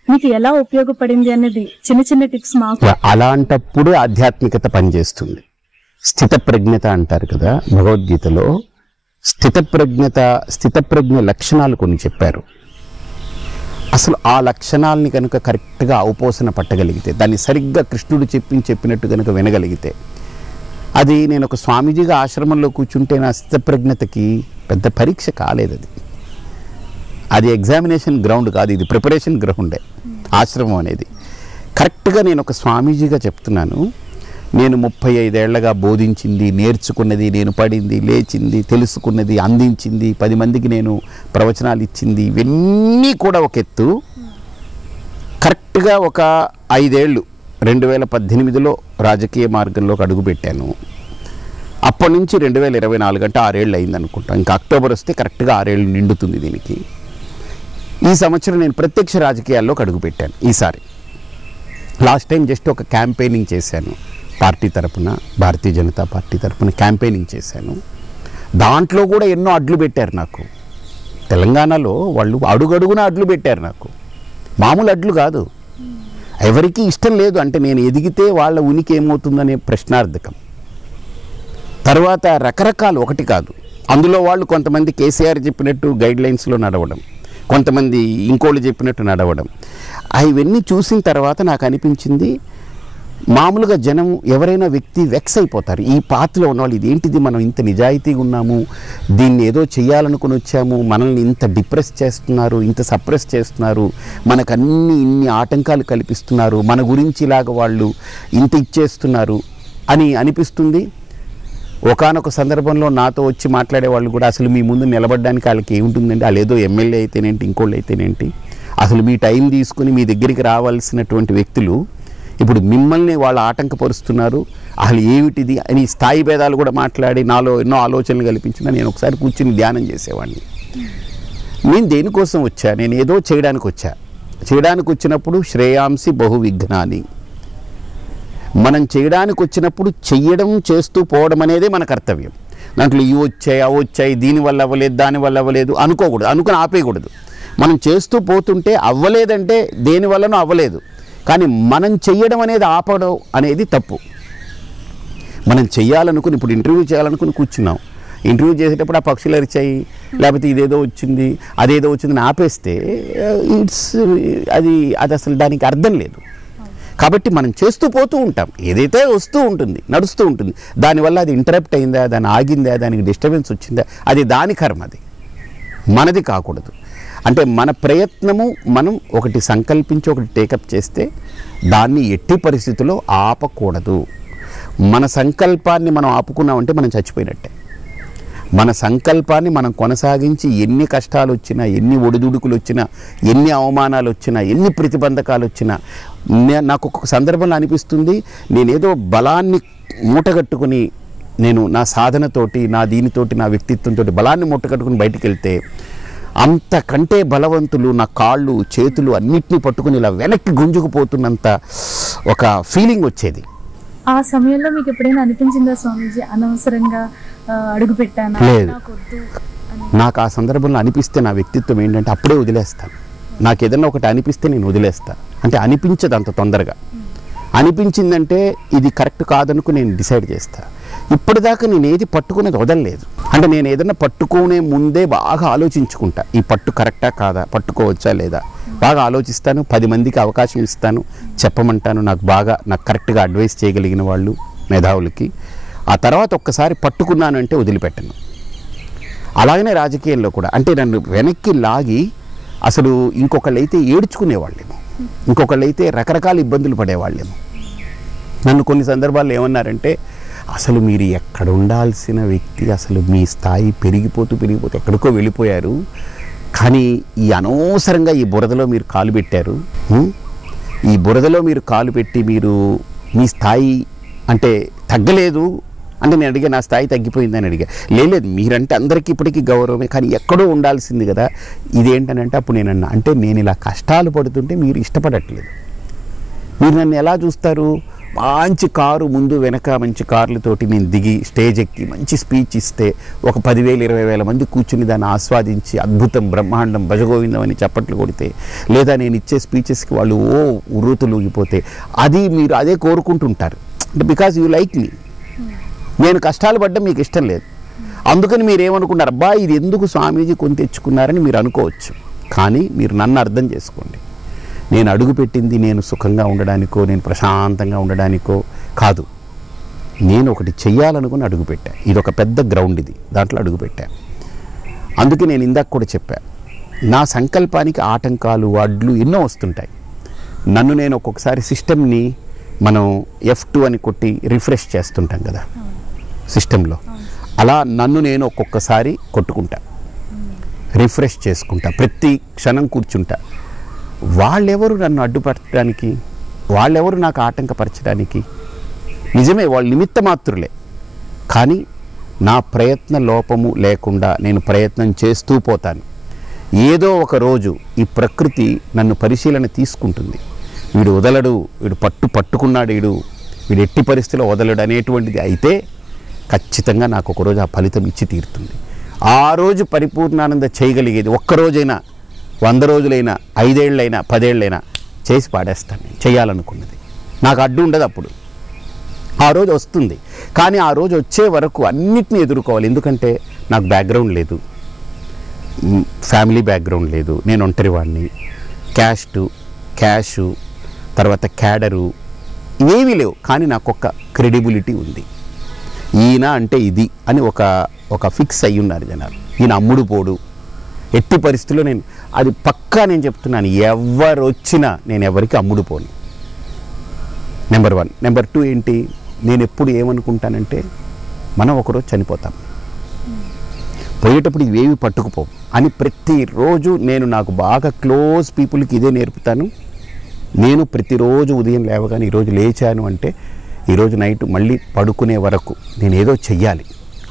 మీకు ఎలా ఉపయోగపడింది అనేది చిన్న చిన్న టిప్స్ మాకు. అలాంటప్పుడు ఆధ్యాత్మికత పనిచేస్తుంది. స్థితప్రజ్ఞత అంటారు కదా భగవద్గీతలో. స్థితప్రజ్ఞ లక్షణాలు కొన్ని చెప్పారు. అసలు ఆ లక్షణాలని కనుక కరెక్ట్గా అవపోసన పట్టగలిగితే, దాన్ని సరిగ్గా కృష్ణుడు చెప్పినట్టు కనుక వినగలిగితే, అది నేను ఒక స్వామీజీగా ఆశ్రమంలో కూర్చుంటే నా స్థితప్రజ్ఞతకి పెద్ద పరీక్ష కాలేదు. అది ఎగ్జామినేషన్ గ్రౌండ్ కాదు, ఇది ప్రిపరేషన్ గ్రౌండే ఆశ్రమం అనేది. కరెక్ట్గా నేను ఒక స్వామీజీగా చెప్తున్నాను, నేను 35 ఏళ్లగా బోధించింది, నేర్చుకున్నది, నేను పడింది, లేచింది, తెలుసుకున్నది, అందించింది, 10 మందికి నేను ప్రవచనాలు ఇచ్చింది, ఇవన్నీ కూడా ఒక ఎత్తు. కరెక్ట్గా ఒక 5 ఏళ్ళు 2018లో రాజకీయ మార్గంలోకి అడుగుపెట్టాను. అప్పటి నుంచి 2024 అంటే 6 ఏళ్ళు అయింది అనుకుంటా. ఇంకా అక్టోబర్ వస్తే కరెక్ట్గా 6 ఏళ్ళు నిండుతుంది దీనికి. ఈ సంవత్సరం నేను ప్రత్యక్ష రాజకీయాల్లోకి అడుగుపెట్టాను. ఈసారి లాస్ట్ టైం జస్ట్ ఒక క్యాంపెయినింగ్ చేశాను పార్టీ తరపున, భారతీయ జనతా పార్టీ తరపున క్యాంపెయినింగ్ చేశాను. దాంట్లో కూడా ఎన్నో అడ్లు పెట్టారు నాకు. తెలంగాణలో వాళ్ళు అడుగడుగున అడ్లు పెట్టారు నాకు, మామూలు అడ్లు కాదు. ఎవరికీ ఇష్టం లేదు, అంటే నేను ఎదిగితే వాళ్ళ ఉనికి ఏమవుతుందనే ప్రశ్నార్థకం. తర్వాత రకరకాలు, ఒకటి కాదు. అందులో వాళ్ళు కొంతమంది కేసీఆర్ చెప్పినట్టు గైడ్ లైన్స్లో నడవడం, కొంతమంది ఇంకోళ్ళు చెప్పినట్టు నడవడం, ఇవన్నీ చూసిన తర్వాత నాకు అనిపించింది, మామూలుగా జనం ఎవరైనా వ్యక్తి వెక్స్ అయిపోతారు. ఈ పాత్రలో ఉన్నవాళ్ళు, ఇదేంటిది, మనం ఇంత నిజాయితీగా ఉన్నాము, దీన్ని ఏదో చేయాలనుకుని వచ్చాము, మనల్ని ఇంత డిప్రెస్ చేస్తున్నారు, ఇంత సప్రెస్ చేస్తున్నారు, మనకు ఇన్ని ఆటంకాలు కల్పిస్తున్నారు, మన గురించి ఇలాగ వాళ్ళు ఇంత ఇచ్చేస్తున్నారు అని అనిపిస్తుంది. ఒకానొక సందర్భంలో నాతో వచ్చి మాట్లాడే వాళ్ళు కూడా, అసలు మీ ముందు నిలబడడానికి వాళ్ళకి ఏముంటుందండి, వాళ్ళు ఏదో ఎమ్మెల్యే అయితేనేంటి, ఇంకోళ్ళు అయితేనేంటి, అసలు మీ టైం తీసుకుని మీ దగ్గరికి రావాల్సినటువంటి వ్యక్తులు ఇప్పుడు మిమ్మల్ని వాళ్ళు ఆటంకపరుస్తున్నారు, అసలు ఏమిటిది అని స్థాయి భేదాలు కూడా మాట్లాడి నాలో ఎన్నో ఆలోచనలు కల్పించిన నేను ఒకసారి కూర్చుని ధ్యానం చేసేవాడిని. నేను దేనికోసం వచ్చా, నేను ఏదో చేయడానికి వచ్చా. చేయడానికి వచ్చినప్పుడు శ్రేయాంసి బహువిఘ్నాని, మనం చేయడానికి వచ్చినప్పుడు చెయ్యడం, చేస్తూ పోవడం అనేదే మన కర్తవ్యం. దాంట్లో ఇవి వచ్చాయి, అవి వచ్చాయి, దీనివల్ల అవ్వలేదు, దానివల్ల అవ్వలేదు అనుకోకూడదు, అనుకుని ఆపేయకూడదు. మనం చేస్తూ పోతుంటే అవ్వలేదంటే దేనివల్లనూ అవ్వలేదు, కానీ మనం చెయ్యడం అనేది ఆపడం అనేది తప్పు. మనం చెయ్యాలనుకుని, ఇప్పుడు ఇంటర్వ్యూ చేయాలనుకుని కూర్చున్నాం, ఇంటర్వ్యూ చేసేటప్పుడు ఆ పక్షులు అరిచాయి, లేకపోతే ఇదేదో వచ్చింది, అదేదో వచ్చిందని ఆపేస్తే అది అసలు దానికి అర్థం లేదు. కాబట్టి మనం చేస్తూ పోతూ ఉంటాం, ఏదైతే వస్తూ ఉంటుంది, నడుస్తూ ఉంటుంది. దానివల్ల అది ఇంటరప్ట్ అయిందా, దాని ఆగిందా, దానికి డిస్టర్బెన్స్ వచ్చిందా, అది దాని కర్మ, అది మనది కాకూడదు. అంటే మన ప్రయత్నము, మనం ఒకటి సంకల్పించి ఒకటి టేకప్ చేస్తే దాన్ని ఎట్టి పరిస్థితుల్లో ఆపకూడదు. మన సంకల్పాన్ని మనం ఆపుకున్నామంటే మనం చచ్చిపోయినట్టే. మన సంకల్పాన్ని మనం కొనసాగించి ఎన్ని కష్టాలు వచ్చినా, ఎన్ని ఒడిదుడుకులు వచ్చినా, ఎన్ని అవమానాలు వచ్చినా, ఎన్ని ప్రతిబంధకాలు వచ్చినా, నాకు ఒక్కొక్క సందర్భంలో అనిపిస్తుంది, నేనేదో బలాన్ని మూటగట్టుకుని, నేను నా సాధనతోటి, నా దీనితోటి, నా వ్యక్తిత్వంతో బలాన్ని మూటగట్టుకుని బయటికి వెళ్తే అంతకంటే బలవంతులు నా కాళ్ళు చేతులు అన్నిటినీ పట్టుకుని ఇలా వెనక్కి గుంజుకుపోతున్నంత ఒక ఫీలింగ్ వచ్చేది. ఆ సమయంలో మీకు ఎప్పుడైనా అనిపించిందా స్వామీజీ, అనవసరంగా అడుగు పెట్టానా? లేదు, నాకు ఆ సందర్భంలో అనిపిస్తే నా వ్యక్తిత్వం ఏంటంటే అప్పుడే వదిలేస్తాను. నాకు ఏదైనా ఒకటి అనిపిస్తే నేను వదిలేస్తాను. అంటే అనిపించదు అంత తొందరగా. అనిపించిందంటే ఇది కరెక్ట్ కాదనుకు నేను డిసైడ్ చేస్తాను. ఇప్పటిదాకా నేను ఏది పట్టుకునేది వదలలేదు. అంటే నేను ఏదైనా పట్టుకునే ముందే బాగా ఆలోచించుకుంటా, ఈ పట్టు కరెక్టా కాదా, పట్టుకోవచ్చా లేదా, బాగా ఆలోచిస్తాను. 10 మందికి అవకాశం ఇస్తాను, చెప్పమంటాను, నాకు కరెక్ట్గా అడ్వైస్ చేయగలిగిన వాళ్ళు, మేధావులకి. ఆ తర్వాత ఒక్కసారి పట్టుకున్నాను అంటే వదిలిపెట్టను. అలాగనే రాజకీయంలో కూడా, అంటే నన్ను వెనక్కి లాగి అసలు ఇంకొకళ్ళు అయితే ఏడ్చుకునేవాళ్ళేమో, ఇంకొకళ్ళు అయితే రకరకాల ఇబ్బందులు పడేవాళ్ళేమో. నన్ను కొన్ని సందర్భాల్లో ఏమన్నారంటే, అసలు మీరు ఎక్కడ ఉండాల్సిన వ్యక్తి, అసలు మీ స్థాయి పెరిగిపోతూ ఎక్కడికో వెళ్ళిపోయారు, కానీ ఈ అనవసరంగా ఈ బురదలో మీరు కాలు పెట్టారు, ఈ బురదలో మీరు కాలు పెట్టి మీరు మీ స్థాయి అంటే తగ్గలేదు అంటే నేను అడిగా, నా స్థాయి తగ్గిపోయిందని అడిగా. లేదు, మీరంటే అందరికీ ఇప్పటికీ గౌరవమే, కానీ ఎక్కడో ఉండాల్సింది కదా, ఇదేంటనంటే అప్పుడు నేను అన్నా, అంటే నేను ఇలా కష్టాలు పడుతుంటే మీరు ఇష్టపడట్లేదు, మీరు నన్ను ఎలా చూస్తారు, మంచి కారు ముందు వెనక మంచి కార్లతోటి నేను దిగి స్టేజ్ ఎక్కి మంచి స్పీచ్ ఇస్తే ఒక 10,000 20,000 మంది కూర్చుని దాన్ని ఆస్వాదించి అద్భుతం బ్రహ్మాండం భజగోవిందం అని చప్పట్లు కొడితే, లేదా నేను ఇచ్చే స్పీచెస్కి వాళ్ళు ఉర్రూతులూగిపోతే, అది మీరు అదే కోరుకుంటుంటారు. అంటే బికాజ్ యూ లైక్ మీ. నేను కష్టాలు పడ్డం మీకు ఇష్టం లేదు, అందుకని మీరు ఏమనుకున్నారు, అబ్బా ఇది ఎందుకు స్వామీజీ కొని తెచ్చుకున్నారని మీరు అనుకోవచ్చు. కానీ మీరు నన్ను అర్థం చేసుకోండి. నేను అడుగుపెట్టింది నేను సుఖంగా ఉండడానికో, నేను ప్రశాంతంగా ఉండడానికో కాదు. నేను ఒకటి చెయ్యాలనుకుని అడుగుపెట్టా. ఇది ఒక పెద్ద గ్రౌండ్, ఇది దాంట్లో అడుగుపెట్టా. అందుకే నేను ఇందాక కూడా చెప్పా, నా సంకల్పానికి ఆటంకాలు అడ్లు ఎన్నో వస్తుంటాయి. నన్ను నేను ఒక్కొక్కసారి సిస్టమ్ని మనం F2 అని కొట్టి రిఫ్రెష్ చేస్తుంటాం కదా సిస్టంలో, అలా నన్ను నేను ఒక్కొక్కసారి కొట్టుకుంటా, రిఫ్రెష్ చేసుకుంటా, ప్రతి క్షణం కూర్చుంటా. వాళ్ళెవరు నన్ను అడ్డుపరచడానికి, వాళ్ళెవరు నాకు ఆటంకపరచడానికి? నిజమే, వాళ్ళు నిమిత్త మాత్రులే. కానీ నా ప్రయత్న లోపము లేకుండా నేను ప్రయత్నం చేస్తూ పోతాను. ఏదో ఒక రోజు ఈ ప్రకృతి నన్ను పరిశీలన తీసుకుంటుంది. వీడు వదలడు, వీడు పట్టుకున్నాడు, వీడు ఎట్టి పరిస్థితిలో వదలడు అనేటువంటిది అయితే ఖచ్చితంగా నాకు ఒకరోజు ఆ ఫలితం ఇచ్చి తీరుతుంది. ఆ రోజు పరిపూర్ణానంద చేయగలిగేది ఒక్కరోజైనా, 100 రోజులైనా, 5 ఏళ్ళైనా, 10 ఏళ్ళైనా చేసి పాడేస్తాను. నేను చేయాలనుకున్నది నాకు అడ్డు ఉండదు. అప్పుడు ఆ రోజు వస్తుంది. కానీ ఆ రోజు వచ్చే వరకు అన్నిటినీ ఎదుర్కోవాలి. ఎందుకంటే నాకు బ్యాక్గ్రౌండ్ లేదు, ఫ్యామిలీ బ్యాక్గ్రౌండ్ లేదు, నేను ఒంటరి వాడిని, క్యాషు తర్వాత క్యాడరు ఇవేమీ లేవు. కానీ నాకు ఒక క్రెడిబిలిటీ ఉంది. ఈయన అంటే ఇది అని ఒక ఫిక్స్ అయ్యి ఉన్నారు జనాలు. ఈయన అమ్ముడు పోడు, ఎట్టి పరిస్థితుల్లో నేను అది పక్కా నేను చెప్తున్నాను. ఎవరు వచ్చినా నేను ఎవరికి అమ్ముడు పోను. నెంబర్ 1. నెంబర్ 2 ఏంటి, నేను ఎప్పుడు ఏమనుకుంటానంటే మనం ఒకరోజు చనిపోతాం, పోయేటప్పుడు ఇవేవి పట్టుకుపోవు అని ప్రతిరోజు నేను నాకు బాగా క్లోజ్ పీపుల్కి ఇదే నేర్పుతాను. నేను ప్రతిరోజు ఉదయం లేవగానే ఈరోజు లేచాను అంటే ఈరోజు నైట్ మళ్ళీ పడుకునే వరకు నేను ఏదో చెయ్యాలి.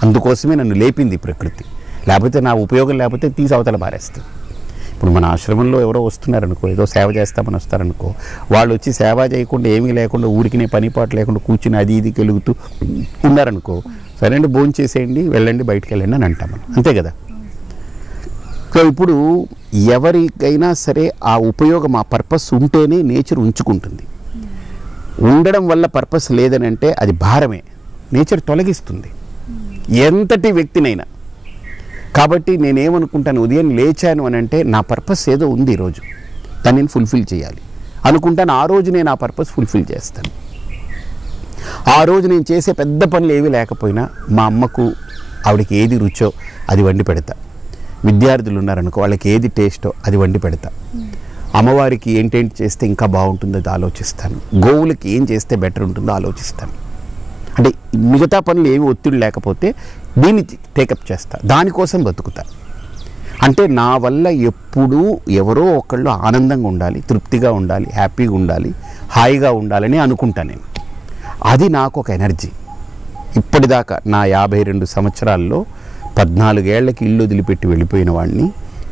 అందుకోసమే నన్ను లేపింది ప్రకృతి. లేకపోతే నా ఉపయోగం లేకపోతే తీసి అవతల పారేస్తుంది. ఇప్పుడు మన ఆశ్రమంలో ఎవరో వస్తున్నారనుకో, ఏదో సేవ చేస్తామని వస్తారనుకో, వాళ్ళు వచ్చి సేవ చేయకుండా ఏమీ లేకుండా ఊరికినే పనిపాటు లేకుండా కూర్చుని అది ఇది కెలుగుతూ ఉన్నారనుకో, సరే అండి భోజనం చేసేయండి, వెళ్ళండి, బయటికి వెళ్ళండి అని అంటాం మనం, అంతే కదా. సో ఇప్పుడు ఎవరికైనా సరే ఆ ఉపయోగం, ఆ పర్పస్ ఉంటేనే నేచర్ ఉంచుకుంటుంది. ఉండడం వల్ల పర్పస్ లేదని అంటే అది భారమే, నేచర్ తొలగిస్తుంది ఎంతటి వ్యక్తినైనా. కాబట్టి నేనేమనుకుంటాను, ఉదయం లేచాను అని అంటే నా పర్పస్ ఏదో ఉంది ఈరోజు, దాన్ని నేను ఫుల్ఫిల్ చేయాలి అనుకుంటాను. ఆ రోజు నేను ఆ పర్పస్ ఫుల్ఫిల్ చేస్తాను. ఆ రోజు నేను చేసే పెద్ద పనులు ఏవి లేకపోయినా మా అమ్మకు, ఆవిడకి ఏది రుచో అది వండి పెడతా. విద్యార్థులు ఉన్నారనుకో, వాళ్ళకి ఏది టేస్టో అది వండి పెడతా. అమ్మవారికి ఏంటేంటి చేస్తే ఇంకా బాగుంటుందో అది ఆలోచిస్తాను. గోవులకి ఏం చేస్తే బెటర్ ఉంటుందో ఆలోచిస్తాను. అంటే మిగతా పనులు ఏవి ఒత్తిడి లేకపోతే దీన్ని టేకప్ చేస్తా, దానికోసం బతుకుతా. అంటే నా వల్ల ఎప్పుడూ ఎవరో ఒకళ్ళు ఆనందంగా ఉండాలి, తృప్తిగా ఉండాలి, హ్యాపీగా ఉండాలి, హాయిగా ఉండాలని అనుకుంటాను నేను. అది నాకు ఒక ఎనర్జీ. ఇప్పటిదాకా నా 52 సంవత్సరాల్లో 14 ఏళ్లకి ఇల్లు వదిలిపెట్టి వెళ్ళిపోయిన వాడిని,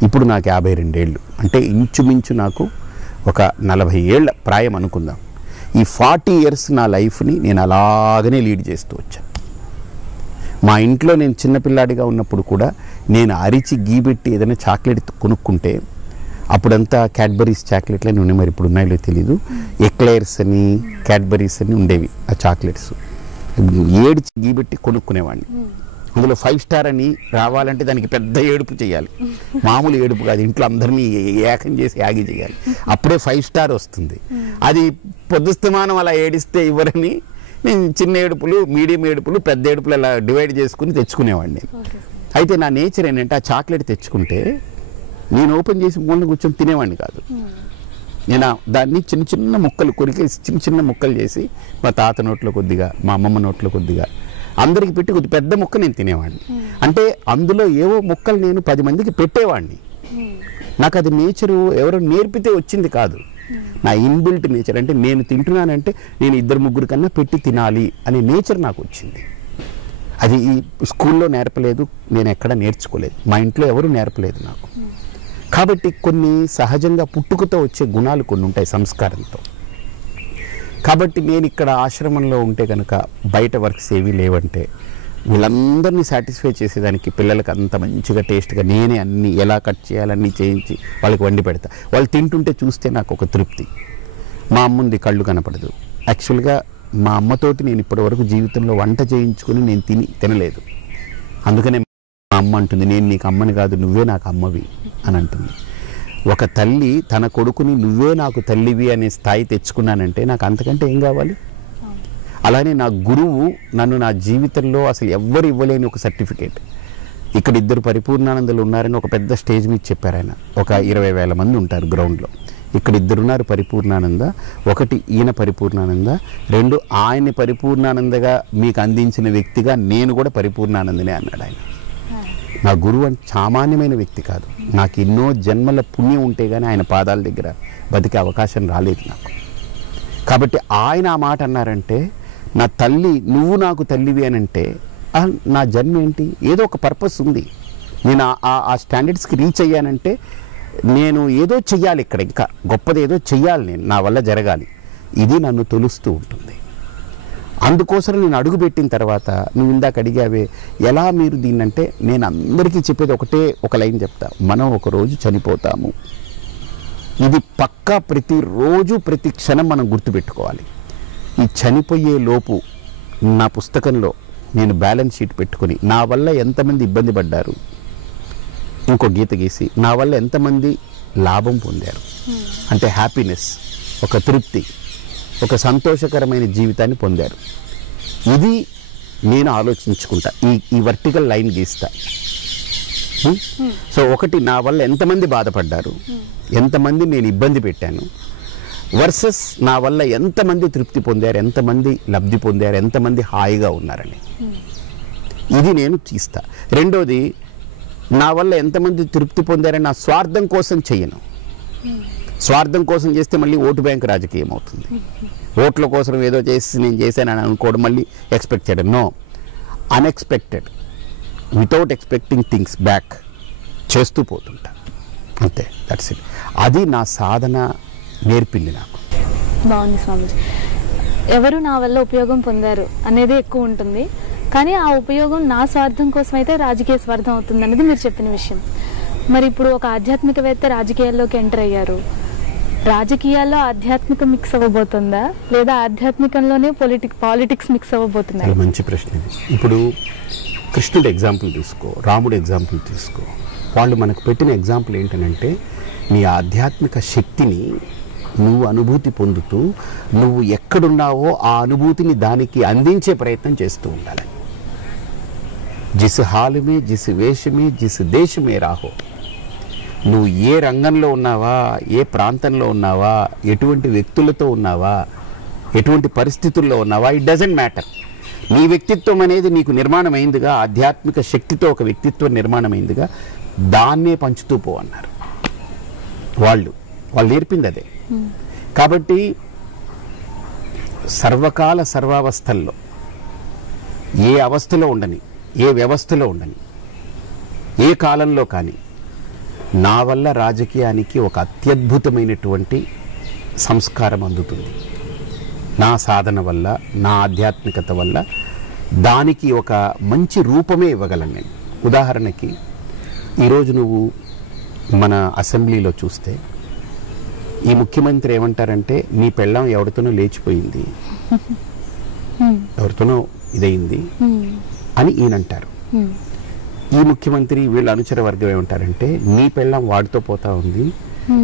ఇప్పుడు నాకు 52 ఏళ్ళు, అంటే ఇంచుమించు నాకు ఒక 40 ఏళ్ల ప్రాయం అనుకుందాం. ఈ 40 ఇయర్స్ నా లైఫ్ని నేను అలాగనే లీడ్ చేస్తూ వచ్చాను. మా ఇంట్లో నేను చిన్నపిల్లాడిగా ఉన్నప్పుడు కూడా నేను అరిచి గీబెట్టి ఏదైనా చాక్లెట్ కొనుక్కుంటే, అప్పుడంతా క్యాడ్బరీస్ చాక్లెట్లు అని ఉన్నాయి, మరి ఇప్పుడు ఉన్నాయో తెలీదు, ఎక్లైర్స్ అని క్యాడ్బరీస్ అని ఉండేవి ఆ చాక్లెట్స్. ఏడిచి గీబెట్టి కొనుక్కునేవాడిని. అందులో 5 స్టార్ అని రావాలంటే దానికి పెద్ద ఏడుపు చేయాలి, మామూలు ఏడుపు కాదు, ఇంట్లో అందరినీ ఏకం చేసి యాగి చేయాలి, అప్పుడే 5 స్టార్ వస్తుంది. అది పొద్దుస్తమానం అలా ఏడిస్తే ఇవ్వరని నేను చిన్న ఏడుపులు, మీడియం ఏడుపులు, పెద్ద ఏడుపులు అలా డివైడ్ చేసుకుని తెచ్చుకునేవాడిని నేను. అయితే నా నేచర్ ఏంటంటే ఆ చాక్లెట్ తెచ్చుకుంటే నేను ఓపెన్ చేసి మూలన కూర్చొని తినేవాడిని కాదు. నేను దాన్ని చిన్న చిన్న ముక్కలు కొరికేసి చిన్న చిన్న ముక్కలు చేసి మా తాత నోట్లో కొద్దిగా, మా అమ్మమ్మ నోట్లో కొద్దిగా అందరికి పెట్టి కొద్ది పెద్ద ముక్క నేను తినేవాడిని. అంటే అందులో ఏవో ముక్కలు నేను 10 మందికి పెట్టేవాడిని. నాకు అది నేచరు ఎవరో నేర్పితే వచ్చింది కాదు, నా ఇన్బిల్ట్ నేచర్. అంటే నేను తింటున్నానంటే నేను 2-3 కన్నా పెట్టి తినాలి అనే నేచర్ నాకు వచ్చింది. అది ఈ స్కూల్లో నేర్పలేదు, నేను ఎక్కడ నేర్చుకోలేదు, మా ఇంట్లో ఎవరు నేర్పలేదు నాకు. కాబట్టి కొన్ని సహజంగా పుట్టుకతో వచ్చే గుణాలు కొన్ని ఉంటాయి సంస్కారంతో. కాబట్టి నేను ఇక్కడ ఆశ్రమంలో ఉంటే కనుక బయట వర్క్స్ ఏవి లేవంటే వీళ్ళందరినీ సాటిస్ఫై చేసేదానికి పిల్లలకి అంత మంచిగా టేస్ట్గా నేనే అన్నీ ఎలా కట్ చేయాలన్నీ చేయించి వాళ్ళకి వండి పెడతా. వాళ్ళు తింటుంటే చూస్తే నాకు ఒక తృప్తి. మా అమ్ముంది కళ్ళు కనపడదు. యాక్చువల్గా మా అమ్మతోటి నేను ఇప్పటివరకు జీవితంలో వంట చేయించుకుని నేను తినలేదు. అందుకనే మా అమ్మ అంటుంది, నేను నీకు అమ్మని కాదు, నువ్వే నాకు అమ్మవి అని అంటుంది. ఒక తల్లి తన కొడుకుని నువ్వే నాకు తల్లివి అనే స్థాయి తెచ్చుకున్నానంటే నాకు అంతకంటే ఏం కావాలి? అలానే నా గురువు నన్ను నా జీవితంలో అసలు ఎవ్వరు ఇవ్వలేని ఒక సర్టిఫికేట్. ఇక్కడ 2 పరిపూర్ణానందలు ఉన్నారని ఒక పెద్ద స్టేజ్ మీద చెప్పారు ఆయన. ఒక 20,000 మంది ఉంటారు గ్రౌండ్లో. ఇక్కడ 2 ఉన్నారు పరిపూర్ణానంద. ఒకటి ఈయన పరిపూర్ణానంద, 2 ఆయన్ని పరిపూర్ణానందగా మీకు అందించిన వ్యక్తిగా నేను కూడా పరిపూర్ణానందనే అన్నాడు ఆయన. నా గురువు అంటే సామాన్యమైన వ్యక్తి కాదు. నాకు ఎన్నో జన్మల పుణ్యం ఉంటే కానీ ఆయన పాదాల దగ్గర బతికే అవకాశం రాలేదు నాకు. కాబట్టి ఆయన ఆ మాట అన్నారంటే, నా తల్లి నువ్వు నాకు తల్లివి అని అంటే నా జన్మ ఏంటి? ఏదో ఒక పర్పస్ ఉంది. నేను ఆ స్టాండర్డ్స్కి రీచ్ అయ్యానంటే నేను ఏదో చెయ్యాలి, ఇక్కడ ఇంకా గొప్పది ఏదో చెయ్యాలి, నేను నా వల్ల జరగాలి. ఇది నన్ను తొలుస్తూ ఉంటుంది. అందుకోసం నేను అడుగుపెట్టిన తర్వాత నువ్వు ఇందాక అడిగావే ఎలా మీరు దీన్నంటే, నేను అందరికీ చెప్పేది ఒకటే ఒక లైన్ చెప్తా, మనం ఒకరోజు చనిపోతాము. ఇది పక్కా ప్రతిరోజు ప్రతి క్షణం మనం గుర్తుపెట్టుకోవాలి. ఈ చనిపోయే లోపు నా పుస్తకంలో నేను బ్యాలెన్స్ షీట్ పెట్టుకుని నా వల్ల ఎంతమంది ఇబ్బంది పడ్డారు, ఇంకో గీత గీసి నా వల్ల ఎంతమంది లాభం పొందారు, అంటే హ్యాపీనెస్, ఒక తృప్తి, ఒక సంతోషకరమైన జీవితాన్ని పొందారు. ఇది నేను ఆలోచించుకుంటా, ఈ వర్టికల్ లైన్ గీస్తా. సో ఒకటి నా వల్ల ఎంతమంది బాధపడ్డారు, ఎంతమంది నేను ఇబ్బంది పెట్టాను, వర్సెస్ నా వల్ల ఎంతమంది తృప్తి పొందారు, ఎంతమంది లబ్ధి పొందారు, ఎంతమంది హాయిగా ఉన్నారని ఇది నేను తీస్తా. రెండోది, నా వల్ల ఎంతమంది తృప్తి పొందారని నా స్వార్థం కోసం చెయ్యను. స్వార్థం కోసం చేస్తే మళ్ళీ ఓటు బ్యాంక్ రాజకీయం అవుతుంది. ఓట్ల కోసం ఏదో చేసి నేను చేశానని అనుకోవడం, మళ్ళీ ఎక్స్పెక్ట్ చేయడం. No, unexpected, without expecting things back చేస్తూ పోతుంటా, అంతే. That's it. అది నా సాధన నేర్పింది నాకు. బాగుంది స్వామిజీ. ఎవరు నా వల్ల ఉపయోగం పొందారు అనేది ఎక్కువ ఉంటుంది, కానీ ఆ ఉపయోగం నా స్వార్థం కోసం అయితే రాజకీయ స్వార్థం అవుతుంది అనేది మీరు చెప్పిన విషయం. మరి ఇప్పుడు ఒక ఆధ్యాత్మికవేత్త రాజకీయాల్లోకి ఎంటర్ అయ్యారు. రాజకీయాల్లో ఆధ్యాత్మికం మిక్స్ అవ్వబోతుందా, లేదా ఆధ్యాత్మికంలోనే పాలిటిక్స్ మిక్స్ అవ్వబోతుందా? మంచి ప్రశ్న ఇది. ఇప్పుడు కృష్ణుడు ఎగ్జాంపుల్ తీసుకో, రాముడు ఎగ్జాంపుల్ తీసుకో. వాళ్ళు మనకు పెట్టిన ఎగ్జాంపుల్ ఏంటంటే, నీ ఆధ్యాత్మిక శక్తిని నువ్వు అనుభూతి పొందుతూ నువ్వు ఎక్కడున్నావో ఆ అనుభూతిని దానికి అందించే ప్రయత్నం చేస్తూ ఉండాలని. జిస్ హాల్ మే, జిస్ వేష మే, జిస్ దేశ మే రాహో. నువ్వు ఏ రంగంలో ఉన్నావా, ఏ ప్రాంతంలో ఉన్నావా, ఎటువంటి వ్యక్తులతో ఉన్నావా, ఎటువంటి పరిస్థితుల్లో ఉన్నావా, ఇట్ డజంట్ మ్యాటర్. నీ వ్యక్తిత్వం అనేది నీకు నిర్మాణమైందిగా, ఆధ్యాత్మిక శక్తితో ఒక వ్యక్తిత్వం నిర్మాణమైందిగా, దాన్నే పంచుతూ పో అన్నారు వాళ్ళు నేర్పింది అదే. కాబట్టి సర్వకాల సర్వావస్థల్లో ఏ అవస్థలో ఉండని, ఏ వ్యవస్థలో ఉండని, ఏ కాలంలో కానీ నా వల్ల రాజకీయానికి ఒక అత్యద్భుతమైనటువంటి సంస్కారం అందుతుంది. నా సాధన వల్ల, నా ఆధ్యాత్మికత వల్ల దానికి ఒక మంచి రూపమే ఇవ్వగలను నేను. ఉదాహరణకి ఈరోజు నువ్వు మన అసెంబ్లీలో చూస్తే ఈ ముఖ్యమంత్రి ఏమంటారంటే, నీ పెళ్ళం ఎవరితోనో లేచిపోయింది, ఎవరితోనో ఇదయింది అని ఈయనంటారు. ఈ ముఖ్యమంత్రి వీళ్ళ అనుచర వర్గం ఏమంటారంటే, నీ పెళ్ళం వాడితో పోతా ఉంది,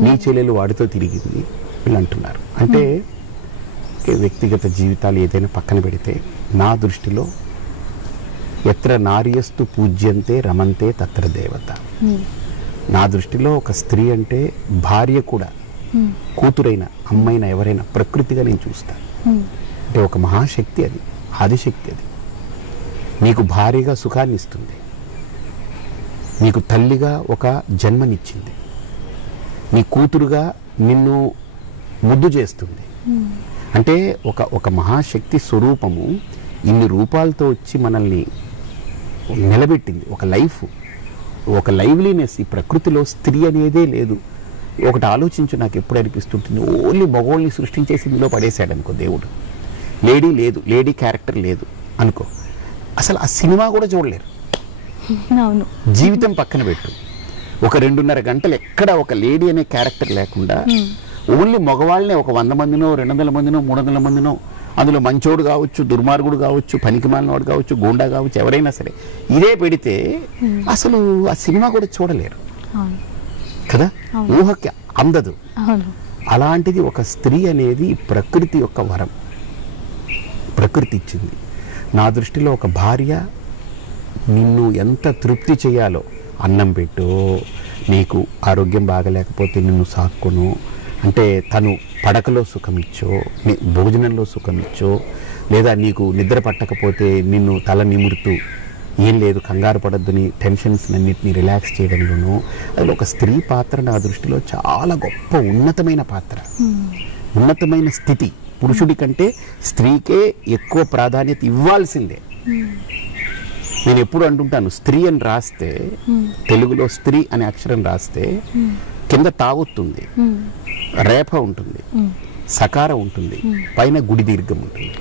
నీ చెల్లెలు వాడితో తిరిగింది వీళ్ళు అంటున్నారు. అంటే వ్యక్తిగత జీవితాలు ఏదైనా పక్కన పెడితే, నా దృష్టిలో ఎత్ర నార్యస్తు పూజ్యంతే రమంతే తత్ర దేవత. నా దృష్టిలో ఒక స్త్రీ అంటే భార్య కూడా, కూతురైన అమ్మైనా ఎవరైనా ప్రకృతిగా నేను చూస్తాను. అంటే ఒక మహాశక్తి, అది ఆదిశక్తి. అది నీకు భార్యగా సుఖాన్ని ఇస్తుంది, నీకు తల్లిగా ఒక జన్మనిచ్చింది, నీ కూతురుగా నిన్ను ముద్దు చేస్తుంది. అంటే ఒక మహాశక్తి స్వరూపము ఇన్ని రూపాలతో వచ్చి మనల్ని నిలబెట్టింది. ఒక లైవ్లీనెస్ ఈ ప్రకృతిలో స్త్రీ అనేదే లేదు. ఒకటి ఆలోచించు, నాకు ఎప్పుడు అనిపిస్తుంటుంది, ఓన్లీ మగోళ్ళని సృష్టించేసి ఇందులో పడేశాడు అనుకో దేవుడు, లేడీ లేదు, లేడీ క్యారెక్టర్ లేదు అనుకో, అసలు ఆ సినిమా కూడా చూడలేరు. జీవితం పక్కన పెట్టు, ఒక 2.5 గంటలు ఎక్కడ ఒక లేడీ అనే క్యారెక్టర్ లేకుండా ఓన్లీ మగవాళ్ళనే ఒక 100 మందినో 200 మందినో 300 మందినో, అందులో మంచోడు కావచ్చు, దుర్మార్గుడు కావచ్చు, పనికిమాలినవాడు కావచ్చు, గూండా కావచ్చు, ఎవరైనా సరే ఇదే పెడితే అసలు ఆ సినిమా కూడా చూడలేరు కదా. ఊహకి అందదు. అవును. అలాంటిది ఒక స్త్రీ అనేది ప్రకృతి యొక్క వరం, ప్రకృతి ఇచ్చింది. నా దృష్టిలో ఒక భార్య నిన్ను ఎంత తృప్తి చేయాలో, అన్నం పెట్టు, నీకు ఆరోగ్యం బాగలేకపోతే నిన్ను సాక్కును, అంటే తను పడకలో సుఖమిచ్చో, నీ భోజనంలో సుఖమిచ్చో, లేదా నీకు నిద్ర పట్టకపోతే నిన్ను తల నిమురుతూ ఏం లేదు కంగారు పడద్దని టెన్షన్స్ అన్నిటినీ రిలాక్స్ చేయడంలోనూ, అది ఒక స్త్రీ పాత్ర నా దృష్టిలో చాలా గొప్ప ఉన్నతమైన పాత్ర, ఉన్నతమైన స్థితి. పురుషుడి కంటే స్త్రీకే ఎక్కువ ప్రాధాన్యత ఇవ్వాల్సిందే. నేను ఎప్పుడు అంటుంటాను, స్త్రీ అని రాస్తే, తెలుగులో స్త్రీ అనే అక్షరం రాస్తే కింద తావొత్తుంది, రేప ఉంటుంది, సకారం ఉంటుంది, పైన గుడి దీర్ఘం ఉంటుంది.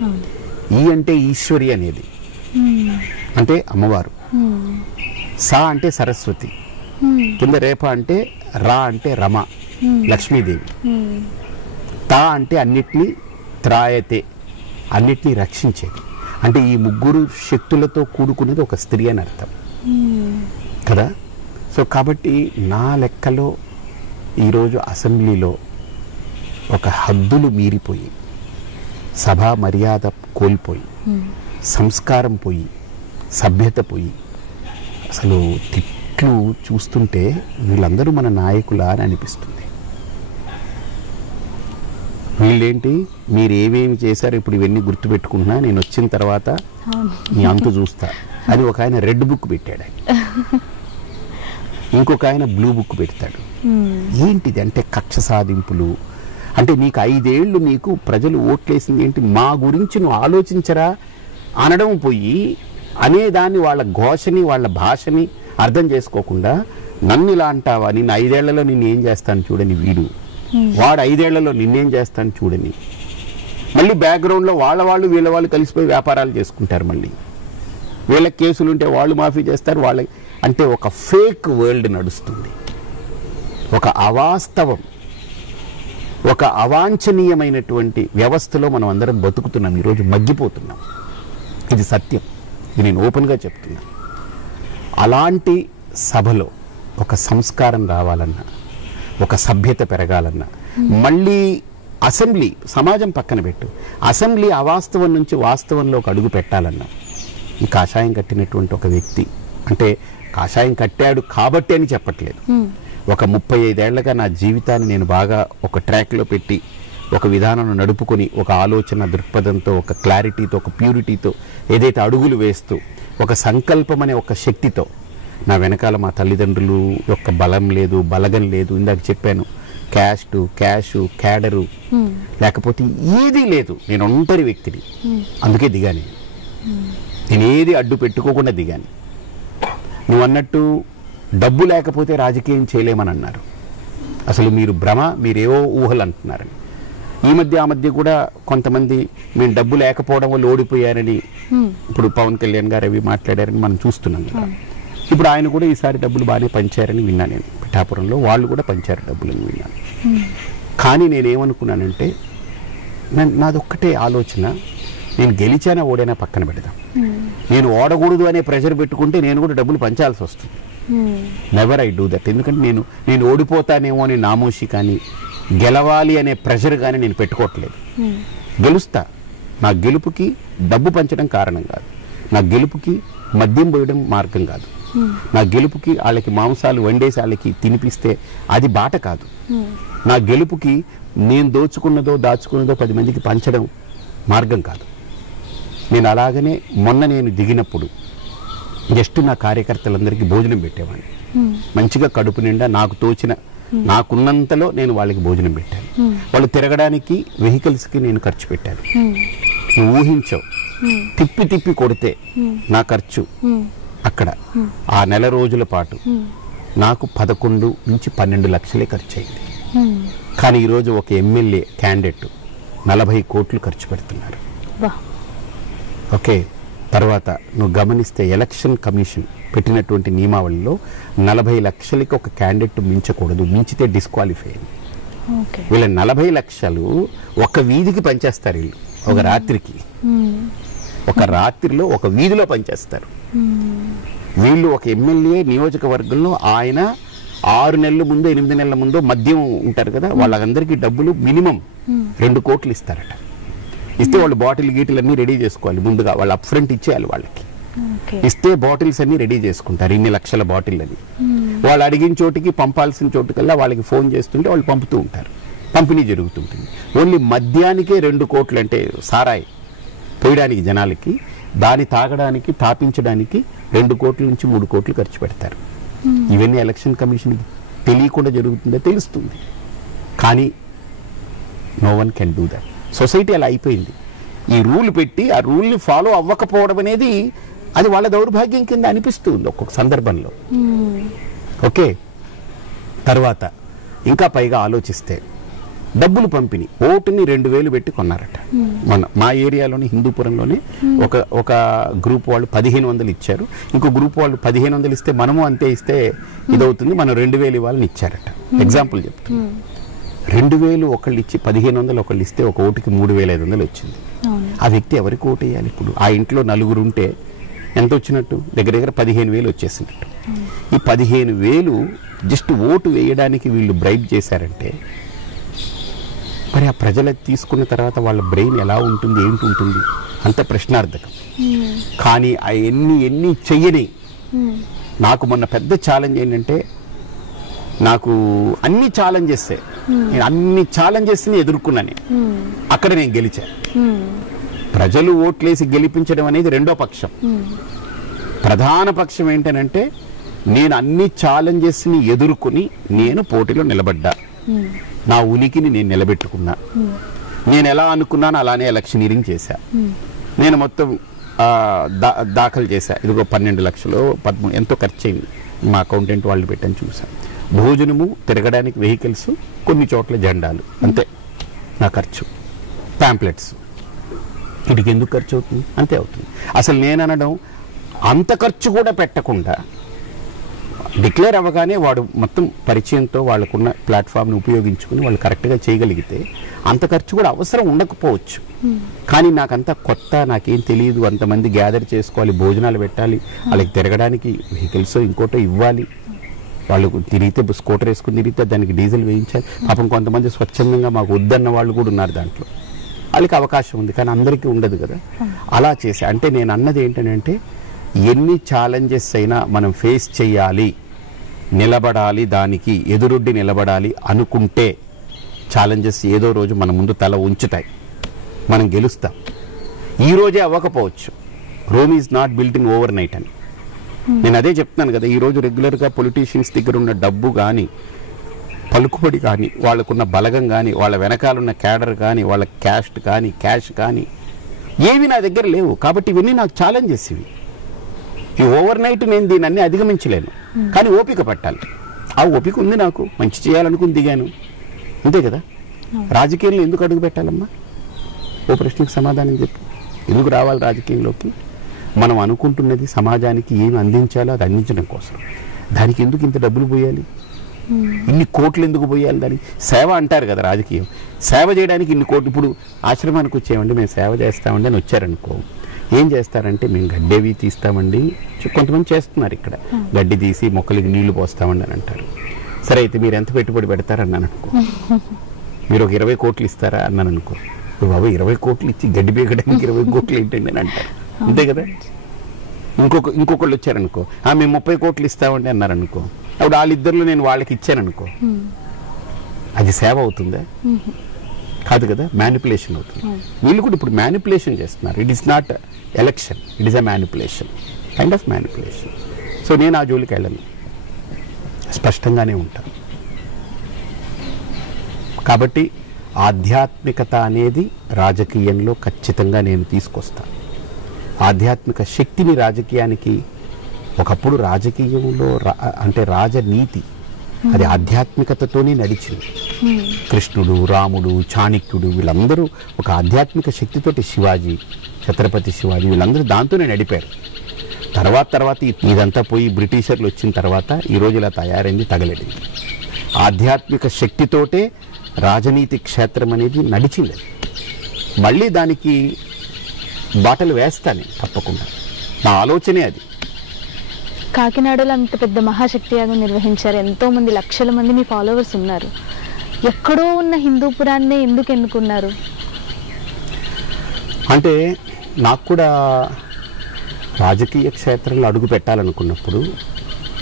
ఈ అంటే ఈశ్వరి అనేది, అంటే అమ్మవారు. సా అంటే సరస్వతి, కింద రేప అంటే రా అంటే రమ, లక్ష్మీదేవి. తా అంటే అన్నిటినీ త్రాయతే, అన్నిటినీ రక్షించేది. అంటే ఈ ముగ్గురు శక్తులతో కూడుకునేది ఒక స్త్రీ అని అర్థం కదా. సో కాబట్టి నా లెక్కలో ఈరోజు అసెంబ్లీలో ఒక హద్దులు మీరిపోయి, సభా మర్యాద కోల్పోయి, సంస్కారం పోయి, సభ్యత పోయి, అసలు తిట్లు చూస్తుంటే వీళ్ళందరూ మన నాయకులా అని అనిపిస్తుంది. వీళ్ళేంటి, మీరు ఏమేమి చేశారు ఇప్పుడు ఇవన్నీ గుర్తుపెట్టుకుంటున్నా, నేను వచ్చిన తర్వాత నీ అంతు చూస్తా అని ఒక ఆయన రెడ్ బుక్ పెట్టాడు, ఇంకొక ఆయన బ్లూ బుక్ పెడతాడు. ఏంటిది అంటే కక్ష సాధింపులు. అంటే నీకు 5 ఏళ్ళు నీకు ప్రజలు ఓట్లేసింది ఏంటి, మా గురించి నువ్వు ఆలోచించరా అనడం పోయి, అనేదాన్ని వాళ్ళ ఘోషని వాళ్ళ భాషని అర్థం చేసుకోకుండా నన్ను ఇలా అంటావా, నిన్ను 5 ఏళ్లలో నిన్ను ఏం చేస్తాను చూడని వీడు, వాడు 5 ఏళ్లలో నిన్నేం చేస్తాను చూడని. మళ్ళీ బ్యాక్గ్రౌండ్లో వాళ్ళు వీళ్ళ వాళ్ళు కలిసిపోయి వ్యాపారాలు చేసుకుంటారు. మళ్ళీ వీళ్ళ కేసులుంటే వాళ్ళు మాఫీ చేస్తారు. వాళ్ళ అంటే ఒక ఫేక్ వరల్డ్ నడుస్తుంది, ఒక అవాస్తవం, ఒక అవాంఛనీయమైనటువంటి వ్యవస్థలో మనం అందరం బతుకుతున్నాం. ఈరోజు మగ్గిపోతున్నాం. ఇది సత్యం, ఇది నేను ఓపెన్గా చెప్తున్నా. అలాంటి సభలో ఒక సంస్కారం రావాలన్నా, ఒక సభ్యత పెరగాలన్నా, మళ్ళీ అసెంబ్లీ సమాజం పక్కన పెట్టు, అసెంబ్లీ అవాస్తవం నుంచి వాస్తవంలోకి అడుగు పెట్టాలన్నా, ఈ కాషాయం కట్టినటువంటి ఒక వ్యక్తి, అంటే కాషాయం కట్టాడు కాబట్టి అని చెప్పట్లేదు, ఒక 35 ఏళ్లుగా నా జీవితాన్ని నేను బాగా ఒక ట్రాక్లో పెట్టి, ఒక విధానంలో నడుపుకొని, ఒక ఆలోచన దృక్పథంతో, ఒక క్లారిటీతో, ఒక ప్యూరిటీతో ఏదైతే అడుగులు వేస్తూ, ఒక సంకల్పం అనే ఒక శక్తితో, నా వెనకాల మా తల్లిదండ్రులు యొక్క బలం లేదు, బలగం లేదు, ఇందాక చెప్పాను, క్యాషు క్యాడరు లేకపోతే ఏదీ లేదు, నేను ఒంటరి వ్యక్తిని. అందుకే దిగాను, నేను ఏది అడ్డు పెట్టుకోకుండా దిగాను. నువ్వు అన్నట్టు డబ్బు లేకపోతే రాజకీయం చేయలేమని అన్నారు. అసలు మీరు భ్రమ, మీరేవో ఊహలు అంటున్నారని. ఈ మధ్య ఆ మధ్య కూడా కొంతమంది మేము డబ్బు లేకపోవడం వల్ల ఓడిపోయారని, ఇప్పుడు పవన్ కళ్యాణ్ గారు అవి మాట్లాడారని మనం చూస్తున్నాం కదా. ఇప్పుడు ఆయన కూడా ఈసారి డబ్బులు బాగానే పంచారని విన్నాను నేను. పిఠాపురంలో వాళ్ళు కూడా పంచారు డబ్బులని విన్నాను. కానీ నేనేమనుకున్నానంటే, నాదొక్కటే ఆలోచన, నేను గెలిచానా ఓడైనా పక్కన పెడదాం, నేను ఓడకూడదు అనే ప్రెషర్ పెట్టుకుంటే నేను కూడా డబ్బులు పంచాల్సి వస్తుంది. Never I do that. ఎందుకంటే నేను ఓడిపోతానేమో అని నామోషి కానీ, గెలవాలి అనే ప్రెషర్ కానీ నేను పెట్టుకోవట్లేదు. గెలుస్తా. నా గెలుపుకి డబ్బు పంచడం కారణం కాదు, నా గెలుపుకి మద్యం పోయడం మార్గం కాదు, నా గెలుపుకి వాళ్ళకి మాంసాలు వండేసి వాళ్ళకి తినిపిస్తే అది బాట కాదు, నా గెలుపుకి నేను దోచుకున్నదో దాచుకున్నదో 10 మందికి పంచడం మార్గం కాదు. నేను అలాగనే మొన్న నేను దిగినప్పుడు జస్ట్ నా కార్యకర్తలందరికీ భోజనం పెట్టేవాడిని. మంచిగా కడుపు నిండా నాకు తోచిన, నాకున్నంతలో నేను వాళ్ళకి భోజనం పెట్టాను. వాళ్ళు తిరగడానికి వెహికల్స్కి నేను ఖర్చు పెట్టాను. నువ్వు ఊహించావు, తిప్పి కొడితే నా ఖర్చు అక్కడ ఆ నెల రోజుల పాటు నాకు 11 నుంచి 12 లక్షలే ఖర్చు అయింది. కానీ ఈరోజు ఒక ఎమ్మెల్యే క్యాండిడేట్ 40 కోట్లు ఖర్చు పెడుతున్నారు. ఓకే, తర్వాత నువ్వు గమనిస్తే ఎలక్షన్ కమిషన్ పెట్టినటువంటి నియమావళిలో 40 లక్షలకి ఒక క్యాండిడేట్ మించకూడదు, మించితే డిస్క్వాలిఫై అయింది. వీళ్ళ 40 లక్షలు ఒక వీధికి పనిచేస్తారు. వీళ్ళు ఒక రాత్రికి, ఒక రాత్రిలో ఒక వీధిలో పనిచేస్తారు. వీళ్ళు ఒక ఎమ్మెల్యే నియోజకవర్గంలో ఆయన 6 నెలల ముందు 8 నెలల ముందు మద్యం ఉంటారు కదా, వాళ్ళందరికీ డబ్బులు మినిమం 2 కోట్లు ఇస్తారట. ఇస్తే వాళ్ళు బాటిల్ గీటిల్ అన్ని రెడీ చేసుకోవాలి ముందుగా, వాళ్ళు అప్ ఫ్రంట్ ఇచ్చేయాలి వాళ్ళకి. ఇస్తే బాటిల్స్ అన్ని రెడీ చేసుకుంటారు, ఇన్ని లక్షల బాటిల్ అని. వాళ్ళు అడిగిన చోటికి పంపాల్సిన చోటుకల్లా వాళ్ళకి ఫోన్ చేస్తుంటే వాళ్ళు పంపుతూ ఉంటారు, పంపిణీ జరుగుతుంటుంది. ఓన్లీ మద్యానికే 2 కోట్లు, అంటే సారాయి పోయడానికి జనాలకి, దాన్ని తాగడానికి తాపించడానికి 2 కోట్ల నుంచి 3 కోట్లు ఖర్చు పెడతారు. ఇవన్నీ ఎలక్షన్ కమిషన్కి తెలియకుండా జరుగుతుందో తెలుస్తుంది, కానీ no one can do that. Society అలా అయిపోయింది. ఈ రూల్ పెట్టి ఆ రూల్ని ఫాలో అవ్వకపోవడం అనేది అది వాళ్ళ దౌర్భాగ్యం కింద అనిపిస్తుంది ఒక్కొక్క సందర్భంలో. ఓకే, తర్వాత ఇంకా పైగా ఆలోచిస్తే డబ్బులు పంపిణీ, ఓటుని 2,000 పెట్టి కొన్నారట. మా ఏరియాలోని హిందూపురంలోనే ఒక గ్రూప్ వాళ్ళు 1,500 ఇచ్చారు, ఇంకో గ్రూప్ వాళ్ళు 1,500 ఇస్తే మనము అంతే ఇస్తే ఇదవుతుంది, మనం 2,000 ఇవ్వాలని ఇచ్చారట. ఎగ్జాంపుల్ చెప్తాను, 2,000 ఒకళ్ళు ఇచ్చి 1,500 ఒకళ్ళు ఇస్తే ఒక ఓటుకి 3,500 వచ్చింది. ఆ వ్యక్తి ఎవరికి ఓటు వేయాలి? ఇప్పుడు ఆ ఇంట్లో 4 ఉంటే ఎంత వచ్చినట్టు? దగ్గర దగ్గర 15,000 వచ్చేసినట్టు. ఈ 15,000 జస్ట్ ఓటు వేయడానికి వీళ్ళు బ్రైబ్ చేశారంటే మరి ఆ ప్రజలకు తీసుకున్న తర్వాత వాళ్ళ బ్రెయిన్ ఎలా ఉంటుంది, ఏంటి ఉంటుంది, అంత ప్రశ్నార్థకం. కానీ ఆ ఎన్ని చెయ్యని, నాకు మొన్న పెద్ద ఛాలెంజ్ ఏంటంటే, నాకు అన్ని ఛాలెంజెస్, నేను అన్ని ఛాలెంజెస్ని ఎదుర్కొన్నాను, అక్కడ నేను గెలిచాను. ప్రజలు ఓట్లేసి గెలిపించడం అనేది రెండో పక్షం. ప్రధాన పక్షం ఏంటనంటే, నేను అన్ని ఛాలెంజెస్ని ఎదుర్కొని నేను పోటీలో నిలబడ్డా, నా ఉనికిని నేను నిలబెట్టుకున్నా. నేను ఎలా అనుకున్నాను అలానే ఎలక్షనీరింగ్ చేశా. నేను మొత్తం దాఖలు చేశా, ఇదిగో 12 లక్షలు 13 ఎంతో ఖర్చు అయింది, మా అకౌంటెంట్ వాళ్ళు పెట్టని చూసాను. భోజనము, తిరగడానికి వెహికల్స్, కొన్ని చోట్ల జెండాలు, అంతే నా ఖర్చు. ప్యాంప్లెట్స్, వీటికి ఎందుకు ఖర్చు అవుతుంది? అంతే అవుతుంది. అసలు నేను అనడం, అంత ఖర్చు కూడా పెట్టకుండా డిక్లేర్ అవ్వగానే వాడు మొత్తం పరిచయంతో వాళ్ళకున్న ప్లాట్ఫామ్ని ఉపయోగించుకుని వాళ్ళు కరెక్ట్గా చేయగలిగితే అంత ఖర్చు కూడా అవసరం ఉండకపోవచ్చు. కానీ నాకంతా కొత్త, నాకేం తెలియదు, అంతమంది గ్యాదర్ చేసుకోవాలి, భోజనాలు పెట్టాలి, వాళ్ళకి తిరగడానికి వెహికల్స్ ఇంకోటో ఇవ్వాలి, వాళ్ళు తిరిగితే స్కూటర్ వేసుకుని తిరిగితే దానికి డీజిల్ వేయించాలి. పాపం కొంతమంది స్వచ్ఛందంగా మాకు వద్దన్న వాళ్ళు కూడా ఉన్నారు, దాంట్లో వాళ్ళకి అవకాశం ఉంది, కానీ అందరికీ ఉండదు కదా. అలా చేసా. అంటే నేను అన్నది ఏంటంటే, ఎన్ని ఛాలెంజెస్ అయినా మనం ఫేస్ చేయాలి, నిలబడాలి, దానికి ఎదురొడ్డి నిలబడాలి అనుకుంటే ఛాలెంజెస్ ఏదో రోజు మన ముందు తల ఉంచుతాయి, మనం గెలుస్తాం. ఈ రోజే అవ్వకపోవచ్చు, Rome is not built in overnight అని నేను అదే చెప్తున్నాను కదా. ఈరోజు రెగ్యులర్గా పొలిటీషియన్స్ దగ్గర ఉన్న డబ్బు కానీ, పలుకుబడి కానీ, వాళ్ళకున్న బలగం కానీ, వాళ్ళ వెనకాలన్న క్యాడర్ కానీ, వాళ్ళ క్యాస్ట్ కానీ, క్యాష్ కానీ ఏవి నా దగ్గర లేవు. కాబట్టి ఇవన్నీ నాకు ఛాలెంజెస్. ఇవి ఈ ఓవర్ నైట్ నేను దీన్ని అన్ని అధిగమించలేను, కానీ ఓపిక పట్టాలి. ఆ ఓపిక ఉంది నాకు, మంచి చేయాలనుకుని దిగాను, అంతే కదా. రాజకీయంలో ఎందుకు అడుగు పెట్టాలమ్మా? ఓ ప్రశ్నకు సమాధానం చెప్పు. ఎందుకు రావాలి రాజకీయంలోకి? మనం అనుకుంటున్నది సమాజానికి ఏమి అందించాలో అది అందించడం కోసం. దానికి ఎందుకు ఇంత డబ్బులు పోయాలి, ఇన్ని కోట్లు ఎందుకు పోయాలి? దానికి సేవ అంటారు కదా, రాజకీయం సేవ చేయడానికి ఇన్ని కోట్లు. ఇప్పుడు ఆశ్రమానికి వచ్చేయండి, మేము సేవ చేస్తామండి అని వచ్చారనుకో, ఏం చేస్తారంటే మేము గడ్డేవి తీస్తామండి, కొంతమంది చేస్తున్నారు ఇక్కడ, గడ్డి తీసి మొక్కలకి నీళ్లు పోస్తామండి అని అంటారు. సరే అయితే మీరు ఎంత పెట్టుబడి పెడతారన్నాను అనుకో, మీరు ఒక 20 కోట్లు ఇస్తారా అన్నాను అనుకో, బాబు 20 కోట్లు ఇచ్చి గడ్డి పీకడానికి 20 కోట్లు ఏంటండి అని అంటారు, అంతే కదా. ఇంకొకళ్ళు వచ్చారనుకో, మేము 30 కోట్లు ఇస్తామండి అన్నారు అనుకో, అప్పుడు వాళ్ళిద్దరిలో నేను వాళ్ళకి ఇచ్చాననుకో, అది సేవ అవుతుందా? కాదు కదా, మ్యానిపులేషన్ అవుతుంది. వీళ్ళు కూడా ఇప్పుడు మ్యానిపులేషన్ చేస్తున్నారు. It is not election, it is a manipulation, kind of manipulation. So నేను ఆ జోలికి వెళ్ళను, స్పష్టంగానే ఉంటాను. కాబట్టి ఆధ్యాత్మికత అనేది రాజకీయంలో ఖచ్చితంగా నేను తీసుకొస్తాను. ఆధ్యాత్మిక శక్తిని రాజకీయానికి, ఒకప్పుడు రాజకీయంలో అంటే రాజనీతి అది ఆధ్యాత్మికతతోనే నడిచింది. కృష్ణుడు, రాముడు, చాణక్యుడు వీళ్ళందరూ ఒక ఆధ్యాత్మిక శక్తితోటి, శివాజీ, ఛత్రపతి శివాజీ వీళ్ళందరూ దాంతోనే నడిపారు. తర్వాత ఇదంతా పోయి బ్రిటిషర్లు వచ్చిన తర్వాత ఈరోజు ఇలా తయారైంది, తగలడింది. ఆధ్యాత్మిక శక్తితోటే రాజనీతి క్షేత్రం అనేది నడిచింది. మళ్ళీ దానికి బాటలు వేస్తానే తప్పకుండా, నా ఆలోచనే అది. కాకినాడలో అంత పెద్ద మహాశక్తి యాగం నిర్వహించారు, ఎంతోమంది లక్షల మంది మీ ఫాలోవర్స్ ఉన్నారు. ఎక్కడో ఉన్న హిందూపురాన్నే ఎందుకు ఎన్నుకున్నారు? అంటే నాకు కూడా రాజకీయ క్షేత్రంలో అడుగు పెట్టాలనుకున్నప్పుడు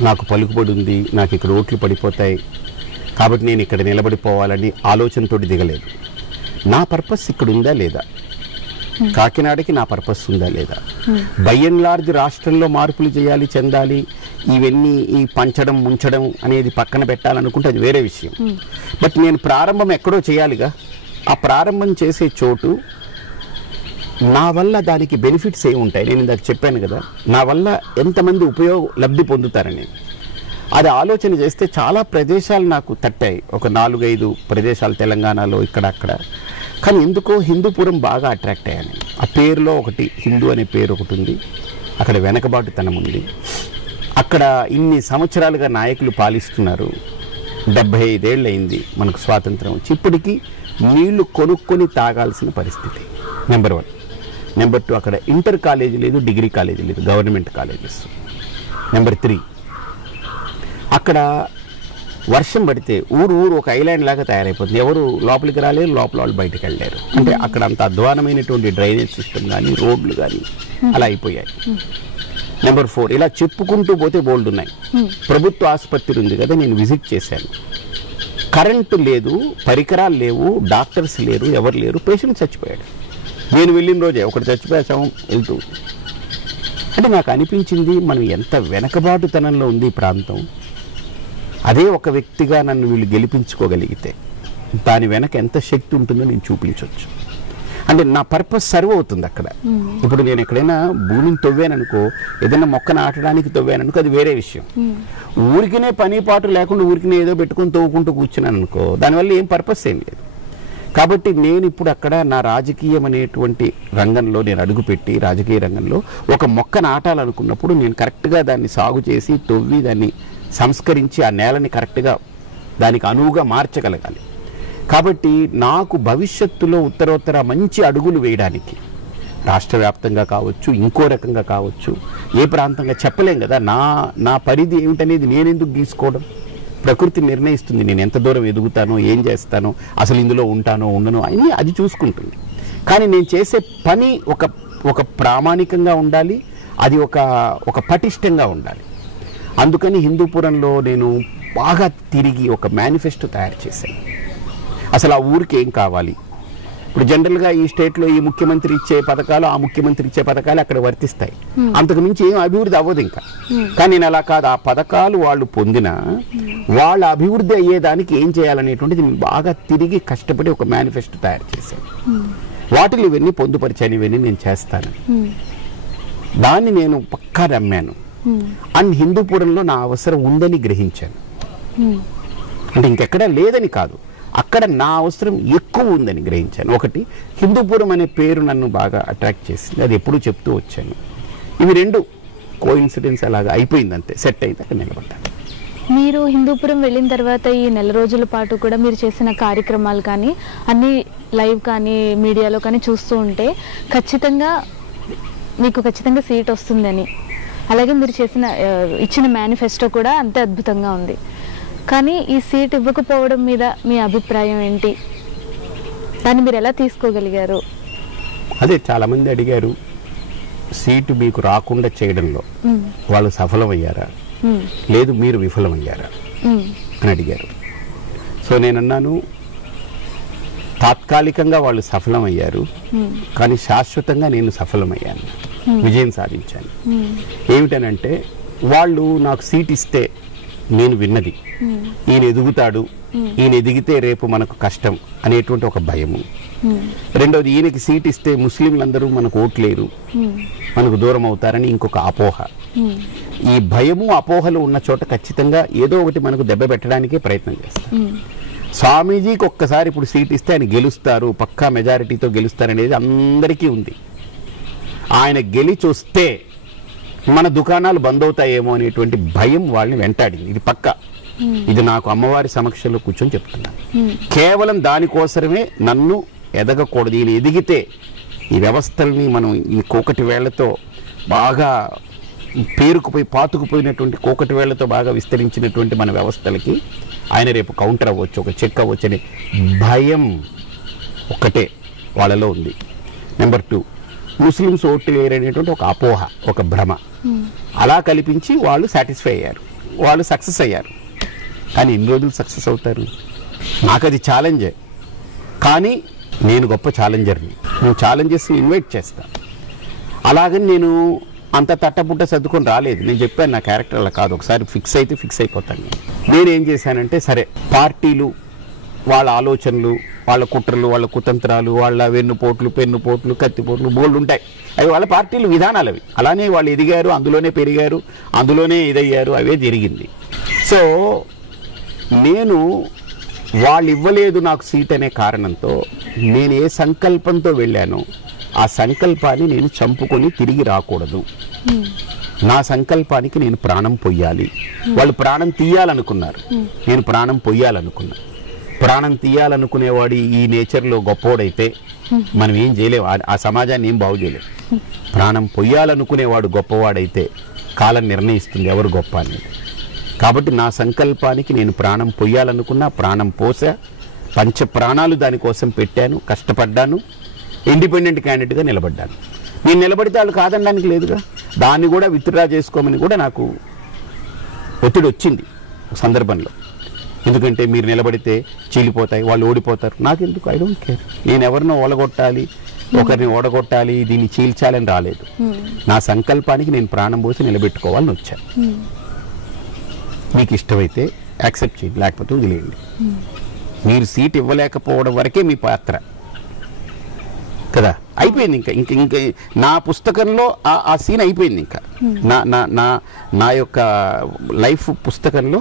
నాకు పలుకుబడి ఉంది, నాకు ఇక్కడ ఓట్లు పడిపోతాయి కాబట్టి నేను ఇక్కడ నిలబడిపోవాలని ఆలోచనతో దిగలేదు. నా పర్పస్ ఇక్కడ ఉందా లేదా, కాకినాడకి నా పర్పస్ ఉందా లేదా, బై అండ్ లార్జ్ రాష్ట్రంలో మార్పులు చేయాలి, చెందాలి, ఇవన్నీ ఈ పంచడం ముంచడం అనేది పక్కన పెట్టాలనుకుంటే అది వేరే విషయం. బట్ నేను ప్రారంభం ఎక్కడో చేయాలిగా. ఆ ప్రారంభం చేసే చోటు నా వల్ల దానికి బెనిఫిట్స్ ఏమి ఉంటాయి, నేను ఇందాక చెప్పాను కదా, నా వల్ల ఎంతమంది లబ్ధి పొందుతారని అది ఆలోచన చేస్తే చాలా ప్రదేశాలు నాకు తట్టాయి. ఒక 4-5 ప్రదేశాలు తెలంగాణలో ఇక్కడ అక్కడ. కానీ ఎందుకో హిందూపురం బాగా అట్రాక్ట్ అయ్యాను. ఆ పేరులో ఒకటి హిందూ అనే పేరు ఒకటి ఉంది, అక్కడ వెనకబాటుతనం ఉంది, అక్కడ ఇన్ని సంవత్సరాలుగా నాయకులు పాలిస్తున్నారు. 75 ఏళ్ళు అయింది మనకు స్వాతంత్రం వచ్చి. ఇప్పటికీ నీళ్లు కొనుక్కొని తాగాల్సిన పరిస్థితి. నెంబర్ 1. నెంబర్ 2, అక్కడ ఇంటర్ కాలేజీ లేదు, డిగ్రీ కాలేజీ లేదు, గవర్నమెంట్ కాలేజెస్. నెంబర్ 3, అక్కడ వర్షం పడితే ఊరు ఒక ఐలాండ్ లాగా తయారైపోతుంది. ఎవరు లోపలికి రాలేరు, లోపల వాళ్ళు బయటకు వెళ్ళలేరు. అంటే అక్కడ అంత అధ్వానమైనటువంటి డ్రైనేజ్ సిస్టమ్ కానీ రోడ్లు కానీ అలా అయిపోయాయి. నెంబర్ 4, ఇలా చెప్పుకుంటూ పోతే బోల్డ్ ఉన్నాయి. ప్రభుత్వ ఆసుపత్రి ఉంది కదా, నేను విజిట్ చేశాను. కరెంటు లేదు, పరికరాలు లేవు, డాక్టర్స్ లేరు, ఎవరు లేరు, పేషెంట్ చచ్చిపోయాడు. నేను వెళ్ళిన రోజే ఒకటి చచ్చిపోయాం వెళ్తూ. అంటే నాకు అనిపించింది మనం ఎంత వెనకబాటుతనంలో ఉంది ఈ ప్రాంతం. అదే ఒక వ్యక్తిగా నన్ను వీళ్ళు గెలిపించుకోగలిగితే దాని వెనక ఎంత శక్తి ఉంటుందో నేను చూపించవచ్చు. అంటే నా పర్పస్ సర్వ్ అవుతుంది అక్కడ. ఇప్పుడు నేను ఎక్కడైనా భూమిని తవ్వాననుకో, ఏదైనా మొక్క నాటడానికి తవ్వాననుకో, అది వేరే విషయం. ఊరికినే పని పాటు లేకుండా ఊరికినే ఏదో పెట్టుకుని తవ్వుకుంటూ కూర్చున్నాను అనుకో, దానివల్ల ఏం పర్పస్ ఏం లేదు. కాబట్టి నేను ఇప్పుడు అక్కడ నా రాజకీయం అనేటువంటి రంగంలో నేను అడుగుపెట్టి రాజకీయ రంగంలో ఒక మొక్క నాటాలనుకున్నప్పుడు నేను కరెక్ట్గా దాన్ని సాగు చేసి తవ్వి దాన్ని సంస్కరించి ఆ నేలని కరెక్ట్గా దానికి అనువుగా మార్చగలగాలి. కాబట్టి నాకు భవిష్యత్తులో ఉత్తరోత్తర మంచి అడుగులు వేయడానికి రాష్ట్ర వ్యాప్తంగా కావచ్చు, ఇంకో రకంగా కావచ్చు, ఏ ప్రాంతంగా చెప్పలేం కదా. నా పరిధి ఏమిటనేది నేనెందుకు గీసుకోవడం? ప్రకృతి నిర్ణయిస్తుంది నేను ఎంత దూరం ఎదుగుతానో, ఏం చేస్తానో, అసలు ఇందులో ఉంటానో ఉండనో అన్నీ అది చూసుకుంటుంది. కానీ నేను చేసే పని ఒక ప్రామాణికంగా ఉండాలి, అది ఒక పటిష్టంగా ఉండాలి. అందుకని హిందూపురంలో నేను బాగా తిరిగి ఒక మేనిఫెస్టో తయారు చేశాను. అసలు ఆ ఊరికి ఏం కావాలి. ఇప్పుడు జనరల్గా ఈ స్టేట్లో ఈ ముఖ్యమంత్రి ఇచ్చే పథకాలు, ఆ ముఖ్యమంత్రి ఇచ్చే పథకాలు అక్కడ వర్తిస్తాయి. అంతకు మించి ఏం అభివృద్ధి అవ్వదు ఇంకా. కానీ నేను అలా కాదు, ఆ పథకాలు వాళ్ళు పొందిన వాళ్ళ అభివృద్ధి అయ్యేదానికి ఏం చేయాలనేటువంటిది నేను బాగా తిరిగి కష్టపడి ఒక మేనిఫెస్టో తయారు చేశాను. వాటిలో ఇవన్నీ పొందుపరిచాను, ఇవన్నీ నేను చేస్తాను. దాన్ని నేను పక్కా నమ్మాను. అండ్ హిందూపురంలో నా అవసరం ఉందని గ్రహించాను. అంటే ఇంకెక్కడా లేదని కాదు, అక్కడ నా అవసరం ఎక్కువ ఉందని గ్రహించాను. ఒకటి, హిందూపురం అనే పేరు నన్ను బాగా అట్రాక్ట్ చేసింది, అది ఎప్పుడూ చెప్తూ వచ్చాను. ఇవి 2 కోఇన్సిడెన్స్ అలాగా అయిపోయింది, అంతే. సెట్ అయితే అక్కడ నిలబడ్డాను. మీరు హిందూపురం వెళ్ళిన తర్వాత ఈ నెల రోజుల పాటు కూడా మీరు చేసిన కార్యక్రమాలు కానీ అన్నీ లైవ్ కానీ మీడియాలో కానీ చూస్తూ ఉంటే మీకు ఖచ్చితంగా సీట్ వస్తుందని, అలాగే మీరు ఇచ్చిన మేనిఫెస్టో కూడా అంతే అద్భుతంగా ఉంది. కానీ ఈ సీట్ ఇవ్వకపోవడం మీద మీ అభిప్రాయం ఏంటి? దాన్ని మీరు ఎలా తీసుకోగలిగారు? అదే చాలామంది అడిగారు, సీటు మీకు రాకుండా చేయడంలో వాళ్ళు సఫలమయ్యారా, లేదు మీరు విఫలమయ్యారా అని అడిగారు. సో నేనన్నాను, తాత్కాలికంగా వాళ్ళు సఫలమయ్యారు, కానీ శాశ్వతంగా నేను సఫలమయ్యాను, విజయం సాధించాను. ఏమిటనంటే, వాళ్ళు నాకు సీట్ ఇస్తే నేను విన్నది, ఈయన ఎదుగుతాడు, ఈయన ఎదిగితే రేపు మనకు కష్టం అనేటువంటి ఒక భయము. రెండవది, ఈయనకి సీట్ ఇస్తే ముస్లింలందరూ మనకు ఓట్లేరు, మనకు దూరం అవుతారని ఇంకొక అపోహ. ఈ భయము అపోహలు ఉన్న చోట ఖచ్చితంగా ఏదో ఒకటి మనకు దెబ్బ పెట్టడానికే ప్రయత్నం చేస్తారు. స్వామీజీకి ఒక్కసారి ఇప్పుడు సీట్ ఇస్తే ఆయన గెలుస్తారు, పక్కా మెజారిటీతో గెలుస్తారనేది అందరికీ ఉంది. ఆయన గెలిచొస్తే మన దుకాణాలు బంద్ అవుతాయేమో అనేటువంటి భయం వాళ్ళని వెంటాడింది. ఇది పక్కా. ఇది నాకు అమ్మవారి సమక్షంలో కూర్చొని చెప్తున్నాను. కేవలం దానికోసమే నన్ను ఎదగకూడదు, ఈయన ఎదిగితే ఈ వ్యవస్థల్ని మనం ఇంకొకటి వేళ్లతో బాగా పేరుకుపోయి పాతుకుపోయినటువంటి కోకటి వేళ్లతో బాగా విస్తరించినటువంటి మన వ్యవస్థలకి ఆయన రేపు కౌంటర్ అవ్వచ్చు, ఒక చెక్ అవ్వచ్చు అనే భయం ఒక్కటే వాళ్ళలో ఉంది. నెంబర్ 2, ముస్లిమ్స్ ఓట్లు వేయరనేటువంటి ఒక అపోహ, ఒక భ్రమ అలా కల్పించి వాళ్ళు సాటిస్ఫై అయ్యారు, వాళ్ళు సక్సెస్ అయ్యారు. కానీ ఎన్ని రోజులు సక్సెస్ అవుతారు? నాకు అది ఛాలెంజే, కానీ నేను గొప్ప ఛాలెంజర్ని. నేను ఛాలెంజెస్ని ఇన్వైట్ చేస్తాను. అలాగని నేను అంత తట్టపుట్ట సర్దుకొని రాలేదు. నేను చెప్పాను నా క్యారెక్టర్ అలా కాదు, ఒకసారి ఫిక్స్ అయితే ఫిక్స్ అయిపోతాను. నేనేం చేశానంటే, సరే పార్టీలు వాళ్ళ ఆలోచనలు, వాళ్ళ కుట్రలు, వాళ్ళ కుతంత్రాలు, వాళ్ళ వెన్నుపోట్లు, పెన్నుపోట్లు, కత్తిపోట్లు బోల్డ్ ఉంటాయి. అవి వాళ్ళ పార్టీలు విధానాలు. అవి అలానే వాళ్ళు ఎదిగారు, అందులోనే పెరిగారు, అందులోనే ఇదయ్యారు, అవే జరిగింది. సో నేను వాళ్ళు ఇవ్వలేదు నాకు సీట్ అనే కారణంతో నేను ఏ సంకల్పంతో వెళ్ళానో ఆ సంకల్పాన్ని నేను చంపుకొని తిరిగి రాకూడదు. నా సంకల్పానికి నేను ప్రాణం పొయ్యాలి. వాళ్ళు ప్రాణం తీయాలనుకున్నారు, నేను ప్రాణం పొయ్యాలనుకున్నా. ప్రాణం తీయాలనుకునేవాడు ఈ నేచర్లో గొప్పోడైతే మనం ఏం చేయలేము, ఆ సమాజాన్ని ఏం బాగు చేయలేము. ప్రాణం పొయ్యాలనుకునేవాడు గొప్పవాడైతే కాలం నిర్ణయిస్తుంది ఎవరు గొప్ప అనేది. కాబట్టి నా సంకల్పానికి నేను ప్రాణం పొయ్యాలనుకున్నా, ప్రాణం పోసా, పంచ ప్రాణాలు దానికోసం పెట్టాను, కష్టపడ్డాను, ఇండిపెండెంట్ క్యాండిడేట్గా నిలబడ్డాను. నేను నిలబడితే వాళ్ళు కాదనడానికి లేదుగా. దాన్ని కూడా విత్డ్రా చేసుకోమని కూడా నాకు ఒత్తిడి వచ్చింది సందర్భంలో. ఎందుకంటే మీరు నిలబడితే చీలిపోతాయి, వాళ్ళు ఓడిపోతారు. నాకెందుకు, ఐ డోంట్ కేర్. నేను ఎవరినో ఓడగొట్టాలి, ఒకరిని ఓడగొట్టాలి, దీన్ని చీల్చాలని రాలేదు. నా సంకల్పానికి నేను ప్రాణం పోసి నిలబెట్టుకోవాలని వచ్చాను. మీకు ఇష్టమైతే యాక్సెప్ట్ చేయండి, లేకపోతే వదిలేయండి. మీరు సీట్ ఇవ్వలేకపోవడం వరకే మీ పాత్ర కదా, అయిపోయింది. ఇంకా ఇంకా ఇంకా నా పుస్తకంలో ఆ సీన్ అయిపోయింది. ఇంకా నా యొక్క లైఫ్ పుస్తకంలో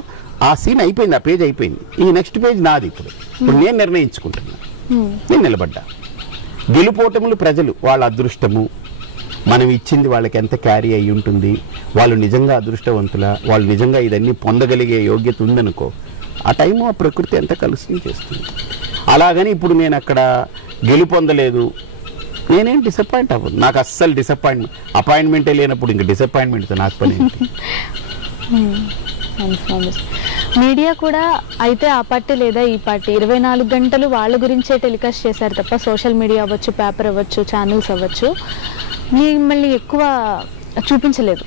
ఆ సీన్ అయిపోయింది, ఆ పేజ్ అయిపోయింది. ఈ నెక్స్ట్ పేజ్ నాది. ఇప్పుడు నేను నిర్ణయించుకుంటున్నాను, నేను నిలబడ్డా. గెలుపోటములు ప్రజలు వాళ్ళ అదృష్టము, మనం ఇచ్చింది వాళ్ళకి ఎంత క్యారీ అయి ఉంటుంది, వాళ్ళు నిజంగా అదృష్టవంతుల, వాళ్ళు నిజంగా ఇదన్నీ పొందగలిగే యోగ్యత ఉందనుకో, ఆ టైము ఆ ప్రకృతి ఎంత కలుస్తుంది చేస్తుంది. అలాగని ఇప్పుడు నేను అక్కడ గెలుపొందలేదు, నేనేం డిసప్పాయింట్ అవ్వదు. నాకు అస్సలు అపాయింట్మెంటే లేనప్పుడు ఇంకా డిసప్పాయింట్మెంట్తో నాకు పని. మీడియా కూడా అయితే ఆ పార్టీ లేదా ఈ పార్టీ 24 గంటలు వాళ్ళ గురించే టెలికాస్ట్ చేశారు తప్ప సోషల్ మీడియా అవ్వచ్చు, పేపర్ అవ్వచ్చు, ఛానల్స్ అవ్వచ్చు, మిమ్మల్ని ఎక్కువ చూపించలేదు.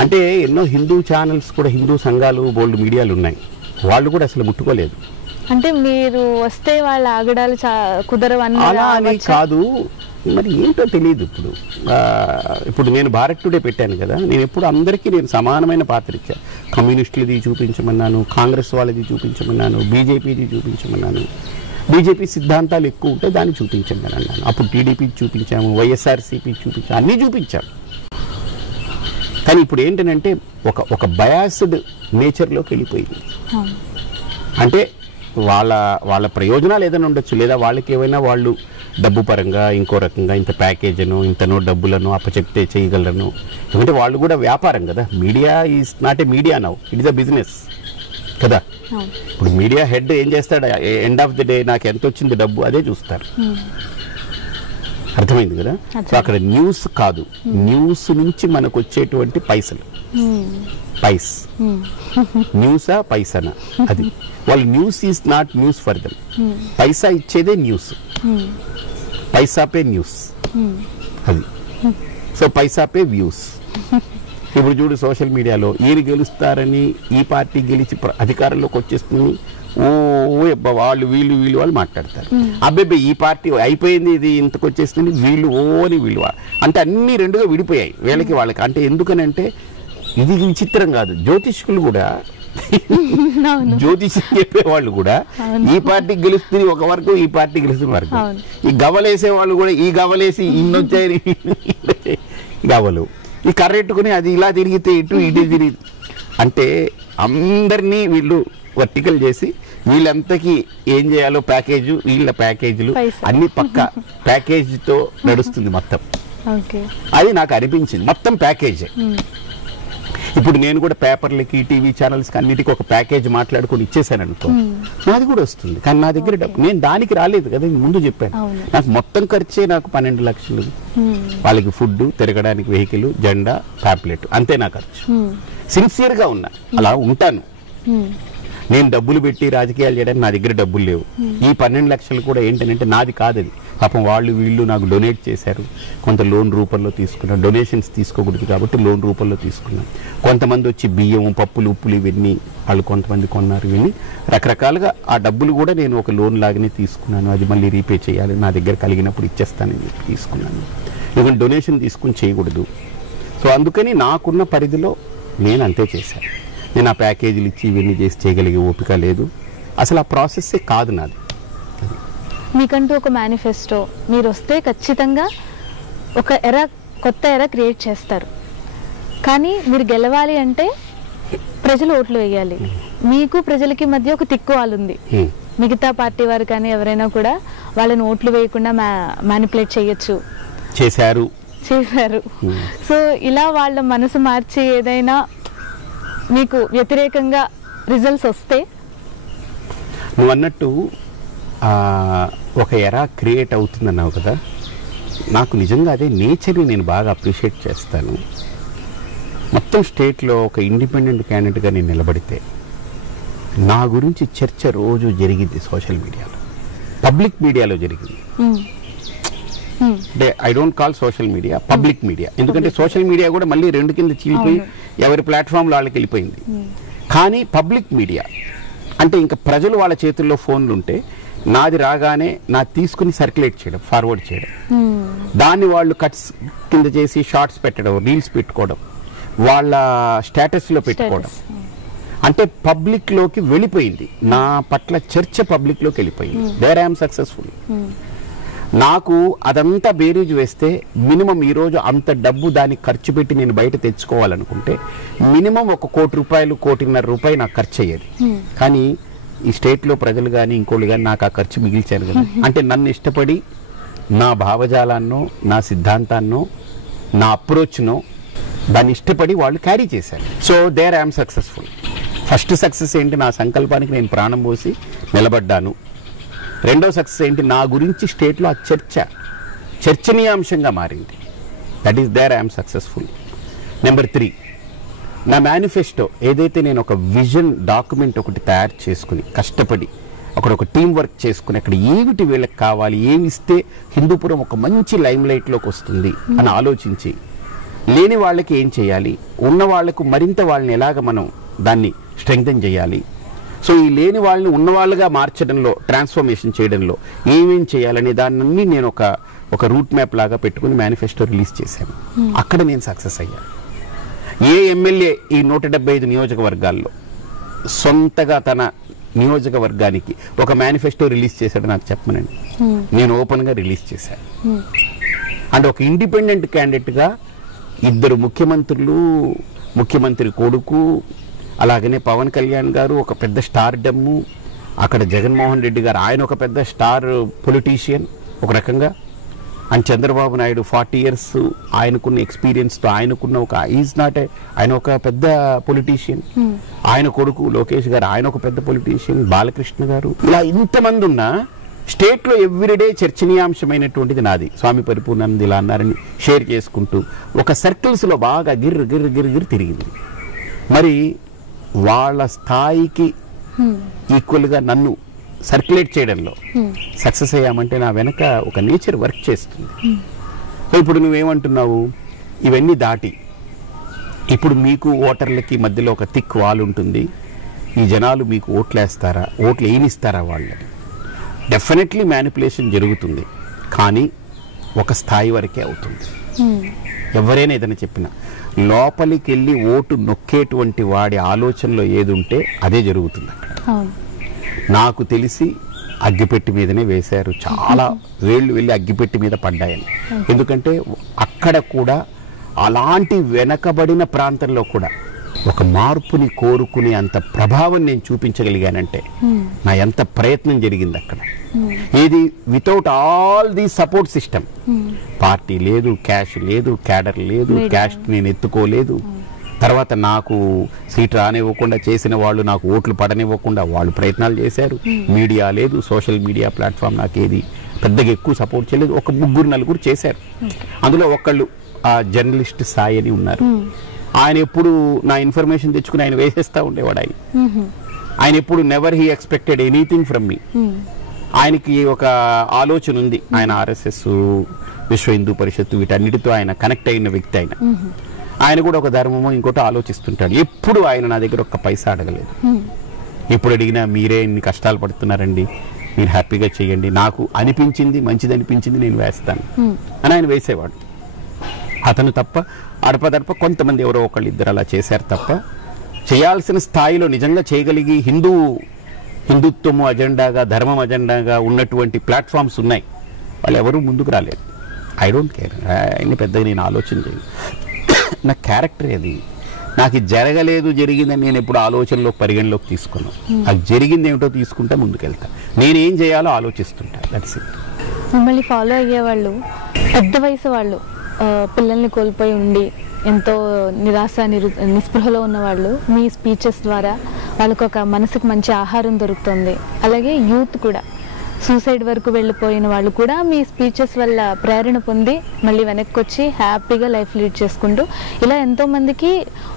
అంటే ఎన్నో హిందూ ఛానల్స్ కూడా, హిందూ సంఘాలు, బోల్డ్ మీడియాలు ఉన్నాయి, వాళ్ళు కూడా అసలు ముట్టుకోలేదు. అంటే మీరు వస్తే వాళ్ళ ఆగడాలు కుదరవన్నీ అలా అని కాదు, మరి ఏంటో తెలియదు. ఇప్పుడు నేను భారత్ టుడే పెట్టాను కదా, నేను ఎప్పుడు అందరికీ నేను సమానమైన పాత్ర ఇచ్చాను. కమ్యూనిస్టులది చూపించమన్నాను, కాంగ్రెస్ వాళ్ళది చూపించమన్నాను, బీజేపీది చూపించమన్నాను. బీజేపీ సిద్ధాంతాలు ఎక్కువ ఉంటే దాన్ని చూపించమని అన్నాను. అప్పుడు టీడీపీ చూపించాము, వైఎస్ఆర్సీపీ చూపించాము, అన్నీ చూపించాము. కానీ ఇప్పుడు ఏంటంటే ఒక బయాస్డ్ నేచర్లోకి వెళ్ళిపోయింది. అంటే వాళ్ళ ప్రయోజనాలు ఏదైనా ఉండొచ్చు, లేదా వాళ్ళకి ఏమైనా వాళ్ళు డబ్బు పరంగా ఇంకో రకంగా ఇంత ప్యాకేజీను, ఇంతనో డబ్బులను అప్పచెప్తే చేయగలరను. ఎందుకంటే వాళ్ళు కూడా వ్యాపారం కదా. Media is not a media now, it is a business కదా. ఇప్పుడు మీడియా హెడ్ ఏం చేస్తాడు, ఎండ్ ఆఫ్ ది డే నాకు ఎంత వచ్చింది డబ్బు అదే చూస్తారు. అర్థమైంది కదా. సో అక్కడ న్యూస్ కాదు, న్యూస్ నుంచి మనకు వచ్చేటువంటి పైసలు, న్యూసా పైసానా, అది వాళ్ళు news is not news for them. Paisa ఇచ్చేదే న్యూస్, పైసా పే న్యూస్, అది. సో పైసా పే వ్యూస్. ఇప్పుడు చూడు సోషల్ మీడియాలో ఈయన గెలుస్తారని, ఈ పార్టీ గెలిచి అధికారంలోకి వచ్చేస్తుంది, వాళ్ళు వీళ్ళు మాట్లాడతారు. అబ్బాయి ఈ పార్టీ అయిపోయింది, ఇది ఇంతకు వచ్చేస్తుంది, వీళ్ళు అంటే అన్ని రెండుగా విడిపోయాయి వీళ్ళకి వాళ్ళకి. అంటే ఎందుకనంటే ఇది విచిత్రం కాదు, జ్యోతిష్కులు కూడా జ్యోతిషం చెప్పేవాళ్ళు కూడా ఈ పార్టీ గెలుస్తుంది ఒక వర్గం, ఈ పార్టీ గెలుస్తుంది వర్గం. ఈ గవ్వలేసే వాళ్ళు కూడా ఈ గవ్వలేసి ఇన్నొచ్చాయి గవ్వలు, ఈ కర్రెట్టుకుని అది ఇలా తిరిగితే ఇటు తిరిగి, అంటే అందరినీ వీళ్ళు వర్టికల్ చేసి వీళ్ళంతకీ ఏం చేయాలో ప్యాకేజు, వీళ్ళ ప్యాకేజీలు అన్ని పక్క ప్యాకేజీతో నడుస్తుంది మొత్తం. అది నాకు అనిపించింది, మొత్తం ప్యాకేజీ. ఇప్పుడు నేను కూడా పేపర్లకి టీవీ ఛానల్స్కి అన్నిటికీ ఒక ప్యాకేజ్ మాట్లాడుకొని ఇచ్చేసాను అనుకో, నాది కూడా వస్తుంది. కానీ నా దగ్గర డబ్బు, నేను దానికి రాలేదు కదా, ముందు చెప్పాను. నాకు మొత్తం ఖర్చే నాకు 12 లక్షలు. వాళ్ళకి ఫుడ్, తిరగడానికి వెహికల్, జెండా, ప్యాంప్లెట్, అంతే నా ఖర్చు. సిన్సియర్గా ఉన్నా, అలా ఉంటాను. నేను డబ్బులు పెట్టి రాజకీయాలు చేయడానికి నా దగ్గర డబ్బులు లేవు. ఈ 12 లక్షలు కూడా ఏంటంటే నాది కాదది. పాపం వాళ్ళు వీళ్ళు నాకు డొనేట్ చేశారు. కొంత లోన్ రూపంలో తీసుకున్నాను. డొనేషన్స్ తీసుకోకూడదు కాబట్టి లోన్ రూపంలో తీసుకున్నాను. కొంతమంది వచ్చి బియ్యం, పప్పులు, ఉప్పులు ఇవన్నీ వాళ్ళు కొంతమంది కొన్నారు. ఇవన్నీ రకరకాలుగా ఆ డబ్బులు కూడా నేను ఒక లోన్ లాగానే తీసుకున్నాను. అది మళ్ళీ రీపే చేయాలి, నా దగ్గర కలిగినప్పుడు ఇచ్చేస్తానని చెప్పి తీసుకున్నాను. ఇవన్నీ డొనేషన్ తీసుకుని చేయకూడదు. సో అందుకని నాకున్న పరిధిలో నేను అంతే చేశాను. నేను ఆ ప్యాకేజీలు ఇచ్చి ఇవన్నీ చేసి చేయగలిగే ఓపిక లేదు. అసలు ఆ ప్రాసెస్సే కాదు నాది. మీకంటూ ఒక మేనిఫెస్టో, మీరు వస్తే ఖచ్చితంగా ఒక కొత్త ఎరా క్రియేట్ చేస్తారు. కానీ మీరు గెలవాలి అంటే ప్రజలు ఓట్లు వేయాలి. మీకు ప్రజలకి మధ్య ఒక తిక్కువాలు ఉంది. మిగతా పార్టీ వారు కానీ ఎవరైనా కూడా వాళ్ళని ఓట్లు వేయకుండా మ్యానిపులేట్ చేయొచ్చు, చేశారు. సో ఇలా వాళ్ళ మనసు మార్చి ఏదైనా మీకు వ్యతిరేకంగా రిజల్ట్స్ వస్తే, నువ్వు అన్నట్టు ఒక ఎరా క్రియేట్ అవుతుందన్నావు కదా, నాకు నిజంగా అదే నేచర్ని నేను బాగా అప్రిషియేట్ చేస్తాను. మొత్తం స్టేట్లో ఒక ఇండిపెండెంట్ క్యాండిడేట్గా నేను నిలబడితే నా గురించి చర్చ రోజు జరిగింది. సోషల్ మీడియాలో, పబ్లిక్ మీడియాలో జరిగింది. అంటే I don't call social media, public media. ఎందుకంటే సోషల్ మీడియా కూడా మళ్ళీ 2 కింద చీలిపోయి ఎవరి ప్లాట్ఫామ్లో వాళ్ళకి వెళ్ళిపోయింది. కానీ పబ్లిక్ మీడియా అంటే ఇంకా ప్రజలు వాళ్ళ చేతుల్లో ఫోన్లు ఉంటే నాది రాగానే నా తీసుకుని సర్క్యులేట్ చేయడం, ఫార్వర్డ్ చేయడం, దాన్ని వాళ్ళు కట్స్ కింద చేసి షార్ట్స్ పెట్టడం, రీల్స్ పెట్టుకోవడం, వాళ్ళ స్టేటస్లో పెట్టుకోవడం. అంటే పబ్లిక్లోకి వెళ్ళిపోయింది. నా పట్ల చర్చ పబ్లిక్లోకి వెళ్ళిపోయింది. There I'm successful. నాకు అదంతా బేరీజ్ వేస్తే మినిమం ఈరోజు అంత డబ్బు దానికి ఖర్చు పెట్టి నేను బయట తెచ్చుకోవాలనుకుంటే మినిమం 1 కోటి రూపాయలు, 1.5 కోటి నాకు ఖర్చు అయ్యేది. కానీ ఈ స్టేట్లో ప్రజలు కానీ ఇంకోళ్ళు కానీ నాకు ఆ ఖర్చు మిగిల్చారు కదా. అంటే నన్ను ఇష్టపడి నా భావజాలాన్నో, నా సిద్ధాంతాన్నో, నా అప్రోచ్నో దాన్ని ఇష్టపడి వాళ్ళు క్యారీ చేశారు. So there I'm successful. First success ఏంటి, నా సంకల్పానికి నేను ప్రాణం పోసి నిలబడ్డాను. రెండో సక్సెస్ ఏంటి, నా గురించి స్టేట్లో ఆ చర్చనీయాంశంగా మారింది. That is there I'm successful. Number 3, నా మేనిఫెస్టో ఏదైతే నేను ఒక విజన్ డాక్యుమెంట్ ఒకటి తయారు చేసుకుని కష్టపడి ఒక టీం వర్క్ చేసుకుని అక్కడ ఏమిటి వీళ్ళకి కావాలి, ఏమి ఇస్తే హిందూపురం ఒక మంచి లైమ్ లైట్లోకి వస్తుంది అని ఆలోచించి లేని వాళ్ళకి ఏం చేయాలి, ఉన్న వాళ్లకు మరింత వాళ్ళని ఎలాగ మనం దాన్ని స్ట్రెంగ్థెన్ చేయాలి, సో ఈ లేని వాళ్ళని ఉన్నవాళ్ళుగా మార్చడంలో, ట్రాన్స్ఫర్మేషన్ చేయడంలో ఏమేం చేయాలనే దాన్ని నేను ఒక రూట్ మ్యాప్ లాగా పెట్టుకుని మేనిఫెస్టో రిలీజ్ చేశాను. అక్కడ నేను సక్సెస్ అయ్యాను. ఏ ఎమ్మెల్యే ఈ 175 నియోజకవర్గాల్లో సొంతగా తన నియోజకవర్గానికి ఒక మేనిఫెస్టో రిలీజ్ చేశాడు నాకు చెప్పమనండి. నేను ఓపెన్గా రిలీజ్ చేశాను. అంటే ఒక ఇండిపెండెంట్ క్యాండిడేట్గా 2 ముఖ్యమంత్రులు, ముఖ్యమంత్రి కొడుకు, అలాగనే పవన్ కళ్యాణ్ గారు ఒక పెద్ద స్టార్ డమ్ము, అక్కడ జగన్మోహన్ రెడ్డి గారు ఆయన ఒక పెద్ద స్టార్ పొలిటీషియన్ ఒక రకంగా, అండ్ చంద్రబాబు నాయుడు 40 years ఆయనకున్న ఎక్స్పీరియన్స్తో ఆయనకున్న ఆయన ఒక పెద్ద పొలిటీషియన్, ఆయన కొడుకు లోకేష్ గారు ఆయన ఒక పెద్ద పొలిటీషియన్, బాలకృష్ణ గారు, ఇలా ఇంతమంది ఉన్న స్టేట్లో ఎవ్రీడే చర్చనీయాంశమైనటువంటిది నాది. స్వామి పరిపూర్ణానంద ఇలా అన్నారని షేర్ చేసుకుంటూ ఒక సర్కిల్స్లో బాగా గిర్ర తిరిగింది. మరి వాళ్ళ స్థాయికి ఈక్వల్గా నన్ను సర్క్యులేట్ చేయడంలో సక్సెస్ అయ్యామంటే నా వెనక ఒక నేచర్ వర్క్ చేస్తుంది. ఇప్పుడు నువ్వేమంటున్నావు, ఇవన్నీ దాటి ఇప్పుడు మీకు ఓటర్లకి మధ్యలో ఒక థిక్ వాల్ ఉంటుంది. ఈ జనాలు మీకు ఓట్లు వేయనిస్తారా వాళ్ళని? డెఫినెట్లీ మ్యానిపులేషన్ జరుగుతుంది, కానీ ఒక స్థాయి వరకే అవుతుంది. ఎవరైనా ఏదైనా చెప్పినా లోపలికి వెళ్ళి ఓటు నొక్కేటువంటి వాడి ఆలోచనలో ఏది ఉంటే అదే జరుగుతుంది అక్కడ. నాకు తెలిసి అగ్గిపెట్టి మీదనే వేశారు, చాలా వేళ్ళు వెళ్ళి అగ్గిపెట్టి మీద పడ్డాయని. ఎందుకంటే అక్కడ కూడా అలాంటి వెనకబడిన ప్రాంతంలో కూడా ఒక మార్పుని కోరుకునే అంత ప్రభావం నేను చూపించగలిగానంటే నా ఎంత ప్రయత్నం జరిగింది అక్కడ. ఇది without all the support system, party లేదు, క్యాష్ లేదు, క్యాడర్ లేదు, క్యాస్ట్ నేను ఎత్తుకోలేదు, తర్వాత నాకు సీట్ రానివ్వకుండా చేసిన వాళ్ళు, నాకు ఓట్లు పడనివ్వకుండా వాళ్ళు ప్రయత్నాలు చేశారు. మీడియా లేదు, సోషల్ మీడియా ప్లాట్ఫామ్ నాకేది పెద్దగా ఎక్కువ సపోర్ట్ చేయలేదు. ఒక 3-4 చేశారు. అందులో ఒకళ్ళు ఆ జర్నలిస్ట్ సాయి అని ఉన్నారు. ఆయన ఎప్పుడు నా ఇన్ఫర్మేషన్ తెచ్చుకుని ఆయన వేసేస్తూ ఉండేవాడు. ఆయన ఎప్పుడు never he expected anything from మీ. ఆయనకి ఒక ఆలోచన ఉంది. ఆయన ఆర్ఎస్ఎస్, విశ్వ హిందూ పరిషత్తు వీటన్నిటితో ఆయన కనెక్ట్ అయిన వ్యక్తి. ఆయన కూడా ఒక ధర్మమో ఇంకోటి ఆలోచిస్తుంటాడు. ఎప్పుడు ఆయన నా దగ్గర ఒక్క పైసా అడగలేదు. ఎప్పుడు అడిగినా మీరే ఇన్ని కష్టాలు పడుతున్నారండి, మీరు హ్యాపీగా చేయండి, నాకు అనిపించింది మంచిది అనిపించింది నేను వేస్తాను అని ఆయన వేసేవాడు. అతను తప్ప అడపదడప కొంతమంది ఎవరో ఒకళ్ళు ఇద్దరు అలా చేశారు తప్ప, చేయాల్సిన స్థాయిలో నిజంగా చేయగలిగి హిందుత్వము అజెండాగా, ధర్మం అజెండాగా ఉన్నటువంటి ప్లాట్ఫామ్స్ ఉన్నాయి, వాళ్ళు ఎవరూ ముందుకు రాలేదు. ఐ డోంట్ కేర్, అన్ని పెద్దగా నేను ఆలోచన చేయను. నా క్యారెక్టర్ అది. నాకు జరగలేదు జరిగిందని నేను ఎప్పుడు ఆలోచనలో పరిగణలోకి తీసుకున్నాను. అది జరిగింది ఏమిటో తీసుకుంటా ముందుకెళ్తా. నేనేం చేయాలో ఆలోచిస్తుంటా. That's it. మిమ్మల్ని ఫాలో అయ్యేవాళ్ళు పెద్ద వయసు వాళ్ళు, పిల్లల్ని కోల్పోయి ఉండి ఎంతో నిరాశ నిస్పృహలో ఉన్నవాళ్ళు మీ స్పీచెస్ ద్వారా వాళ్ళకు ఒక మనసుకు మంచి ఆహారం దొరుకుతుంది. అలాగే యూత్ కూడా సూసైడ్ వరకు వెళ్ళిపోయిన వాళ్ళు కూడా మీ స్పీచెస్ వల్ల ప్రేరణ పొంది మళ్ళీ వెనక్కి వచ్చి హ్యాపీగా లైఫ్ లీడ్ చేసుకుంటూ ఇలా ఎంతోమందికి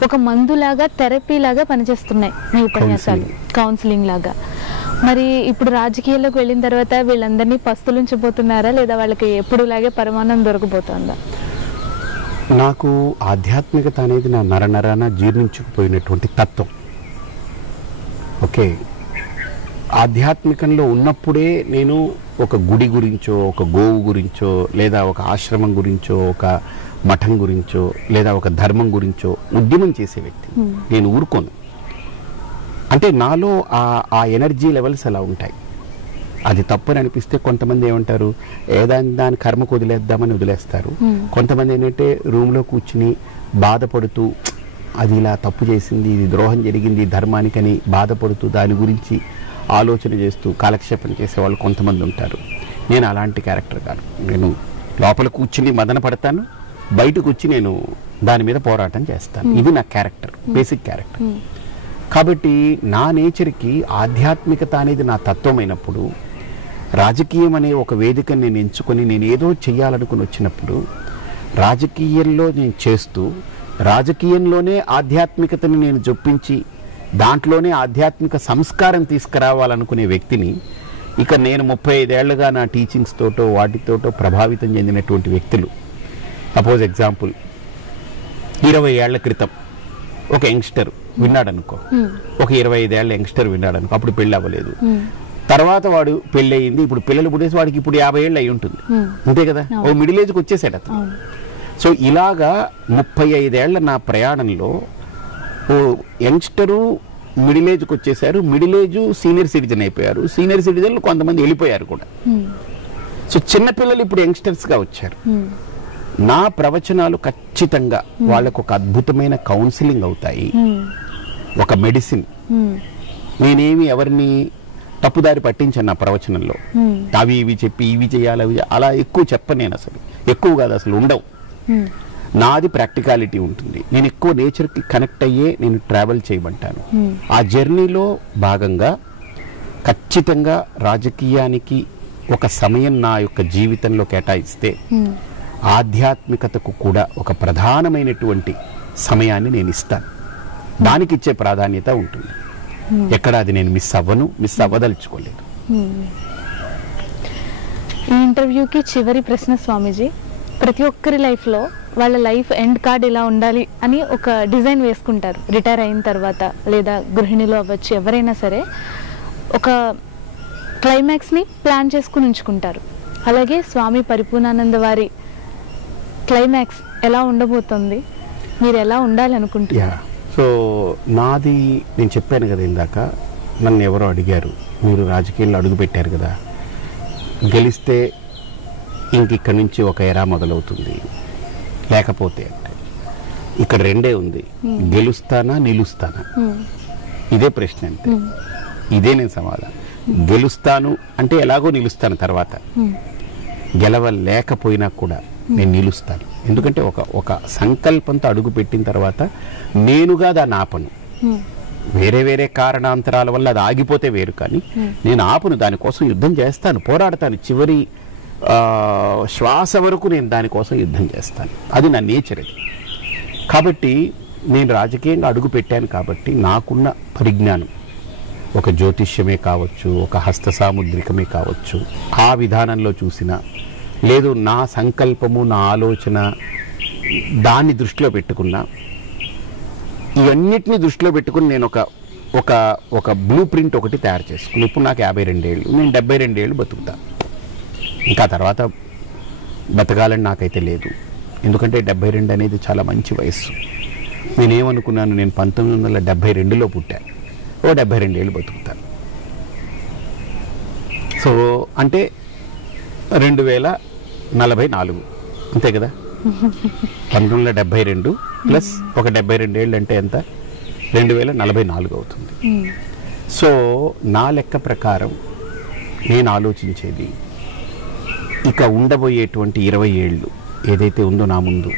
ఒక మందులాగా, థెరపీ లాగా పనిచేస్తున్నాయి మీ ఉపన్యాసాలు, కౌన్సిలింగ్ లాగా. మరి ఇప్పుడు రాజకీయాల్లోకి వెళ్ళిన తర్వాత వీళ్ళందరినీ పస్తులుంచబోతున్నారా, లేదా వాళ్ళకి ఎప్పుడులాగే పరమాన్నం దొరకబోతుందా? నాకు ఆధ్యాత్మికత అనేది నా నరనరాన జీర్ణించుకుపోయినటువంటి తత్వం. ఓకే, ఆధ్యాత్మికంలో ఉన్నప్పుడే నేను ఒక గుడి గురించో, ఒక గోవు గురించో, లేదా ఒక ఆశ్రమం గురించో, ఒక మఠం గురించో, లేదా ఒక ధర్మం గురించో ఉద్యమం చేసే వ్యక్తి. నేను ఊరుకోను. అంటే నాలో ఆ ఎనర్జీ లెవెల్స్ అలా ఉంటాయి. అది తప్పని అనిపిస్తే కొంతమంది ఏమంటారు, దాని కర్మకు వదిలేద్దామని వదిలేస్తారు. కొంతమంది ఏంటంటే రూమ్లో కూర్చుని బాధపడుతూ అది ఇలా తప్పు చేసింది, ఇది ద్రోహం జరిగింది ధర్మానికని బాధపడుతూ దాని గురించి ఆలోచన చేస్తూ కాలక్షేపం చేసేవాళ్ళు కొంతమంది ఉంటారు. నేను అలాంటి క్యారెక్టర్ కాదు. నేను లోపల కూర్చుని మదన పడతాను, బయటకు వచ్చి నేను దాని మీద పోరాటం చేస్తాను. ఇది నా క్యారెక్టర్, బేసిక్ క్యారెక్టర్. కాబట్టి నా నేచర్కి ఆధ్యాత్మికత అనేది నా తత్వమైనప్పుడు, రాజకీయం అనే ఒక వేదికను నేను ఎంచుకొని నేను ఏదో చెయ్యాలనుకుని వచ్చినప్పుడు, రాజకీయంలో నేను చేస్తూ రాజకీయంలోనే ఆధ్యాత్మికతని నేను జొప్పించి దాంట్లోనే ఆధ్యాత్మిక సంస్కారం తీసుకురావాలనుకునే వ్యక్తిని, ఇక నేను 35 ఏళ్లుగా నా టీచింగ్స్ తోటో వాటితోటో ప్రభావితం చెందినటువంటి వ్యక్తులు, సపోజ్ ఎగ్జాంపుల్ 20 ఏళ్ల క్రితం ఒక యంగ్స్టర్ విన్నాడనుకో, ఒక 25 ఏళ్ల యంగ్స్టర్ విన్నాడనుకో, అప్పుడు పెళ్ళి అవ్వలేదు. తర్వాత వాడు పెళ్ళి అయ్యింది, ఇప్పుడు పిల్లలు పుట్టేసి వాడికి ఇప్పుడు 50 ఏళ్ళు అయి ఉంటుంది, అంతే కదా, ఓ మిడిల్ ఏజ్కి వచ్చేసాడు అతను. సో ఇలాగా 35 ఏళ్ల నా ప్రయాణంలో ఓ యంగ్స్టరు మిడిల్ ఏజ్కి వచ్చేసారు, మిడిల్ ఏజ్ సీనియర్ సిటిజన్ అయిపోయారు, సీనియర్ సిటిజన్లు కొంతమంది వెళ్ళిపోయారు కూడా. సో చిన్నపిల్లలు ఇప్పుడు యంగ్స్టర్స్గా వచ్చారు. నా ప్రవచనాలు ఖచ్చితంగా వాళ్ళకు ఒక అద్భుతమైన కౌన్సిలింగ్ అవుతాయి, ఒక మెడిసిన్. నేనేమి ఎవరిని తప్పుదారి పట్టించాను నా ప్రవచనంలో, అవి ఇవి చెప్పి ఇవి చేయాలి అవి అలా ఎక్కువ చెప్పను. నేను అసలు ఎక్కువ కాదు, అసలు ఉండవు. నాది ప్రాక్టికాలిటీ ఉంటుంది. నేను ఎక్కువ నేచర్కి కనెక్ట్ అయ్యే నేను ట్రావెల్ చేయమంటాను. ఆ జర్నీలో భాగంగా ఖచ్చితంగా రాజకీయానికి ఒక సమయం నా యొక్క జీవితంలో కేటాయిస్తే ఆధ్యాత్మికతకు కూడా ఒక ప్రధానమైనటువంటి సమయాన్ని నేను ఇస్తాను. దానికి ఇచ్చే ప్రాధాన్యత ఉంటుంది. ఎక్కడ అది నేను మిస్ అవ్వదలుచుకోలేదు. ఈ ఇంటర్వ్యూకి చివరి ప్రశ్న స్వామీజీ, ప్రతి ఒక్కరి లైఫ్లో వాళ్ళ లైఫ్ ఎండ్ కార్డ్ ఇలా ఉండాలి అని ఒక డిజైన్ వేసుకుంటారు. రిటైర్ అయిన తర్వాత లేదా గృహిణిలో అవ్వచ్చు, ఎవరైనా సరే ఒక క్లైమాక్స్ని ప్లాన్ చేసుకుని ఉంచుకుంటారు. అలాగే స్వామి పరిపూర్ణానంద వారి క్లైమాక్స్ ఎలా ఉండబోతుంది, మీరు ఎలా ఉండాలి అనుకుంటున్నారు? సో నాది నేను చెప్పాను కదా ఇందాక, నన్ను ఎవరో అడిగారు, మీరు రాజకీయాల్లో అడుగు పెట్టారు కదా, గెలిస్తే ఇంకిక్కడి నుంచి ఒక ఎరా మొదలవుతుంది, లేకపోతే అంటే ఇక్కడ రెండే ఉంది, గెలుస్తానా నిలుస్తానా, ఇదే ప్రశ్న. అంతే, ఇదే నేను సమాధానం. గెలుస్తాను అంటే ఎలాగో నిలుస్తాను, తర్వాత గెలవలేకపోయినా కూడా నేను నిలుస్తాను. ఎందుకంటే ఒక సంకల్పంతో అడుగు పెట్టిన తర్వాత నేనుగా దాన్ని ఆపను. వేరే వేరే కారణాంతరాల వల్ల అది ఆగిపోతే వేరు, కానీ నేను ఆపను. దానికోసం యుద్ధం చేస్తాను, పోరాడతాను. చివరి శ్వాస వరకు నేను దానికోసం యుద్ధం చేస్తాను. అది నా నేచర్. అది కాబట్టి నేను రాజకీయంగా అడుగు పెట్టాను కాబట్టి నాకున్న పరిజ్ఞానం, ఒక జ్యోతిష్యమే కావచ్చు, ఒక హస్త సాముద్రికమే కావచ్చు, ఆ విధానంలో చూసిన లేదు నా సంకల్పము, నా ఆలోచన దాన్ని దృష్టిలో పెట్టుకున్నా, ఇవన్నిటిని దృష్టిలో పెట్టుకుని నేను ఒక బ్లూ ప్రింట్ ఒకటి తయారు చేసుకున్నాను. ఇప్పుడు నాకు 52 ఏళ్ళు, నేను 72 ఏళ్ళు బతుకుతా. ఇంకా తర్వాత బతకాలని నాకైతే లేదు. ఎందుకంటే 72 అనేది చాలా మంచి వయస్సు. నేనేమనుకున్నాను, నేను 1972లో పుట్టాను, 72 ఏళ్ళు బతుకుతాను. సో అంటే 2044 అంతే కదా. 1972 ప్లస్ ఒక 72 ఏళ్ళు అంటే ఎంత, 2044 అవుతుంది. సో నా లెక్క ప్రకారం నేను ఆలోచించేది ఇక ఉండబోయేటువంటి 20 ఏళ్ళు ఏదైతే ఉందో నా ముందు,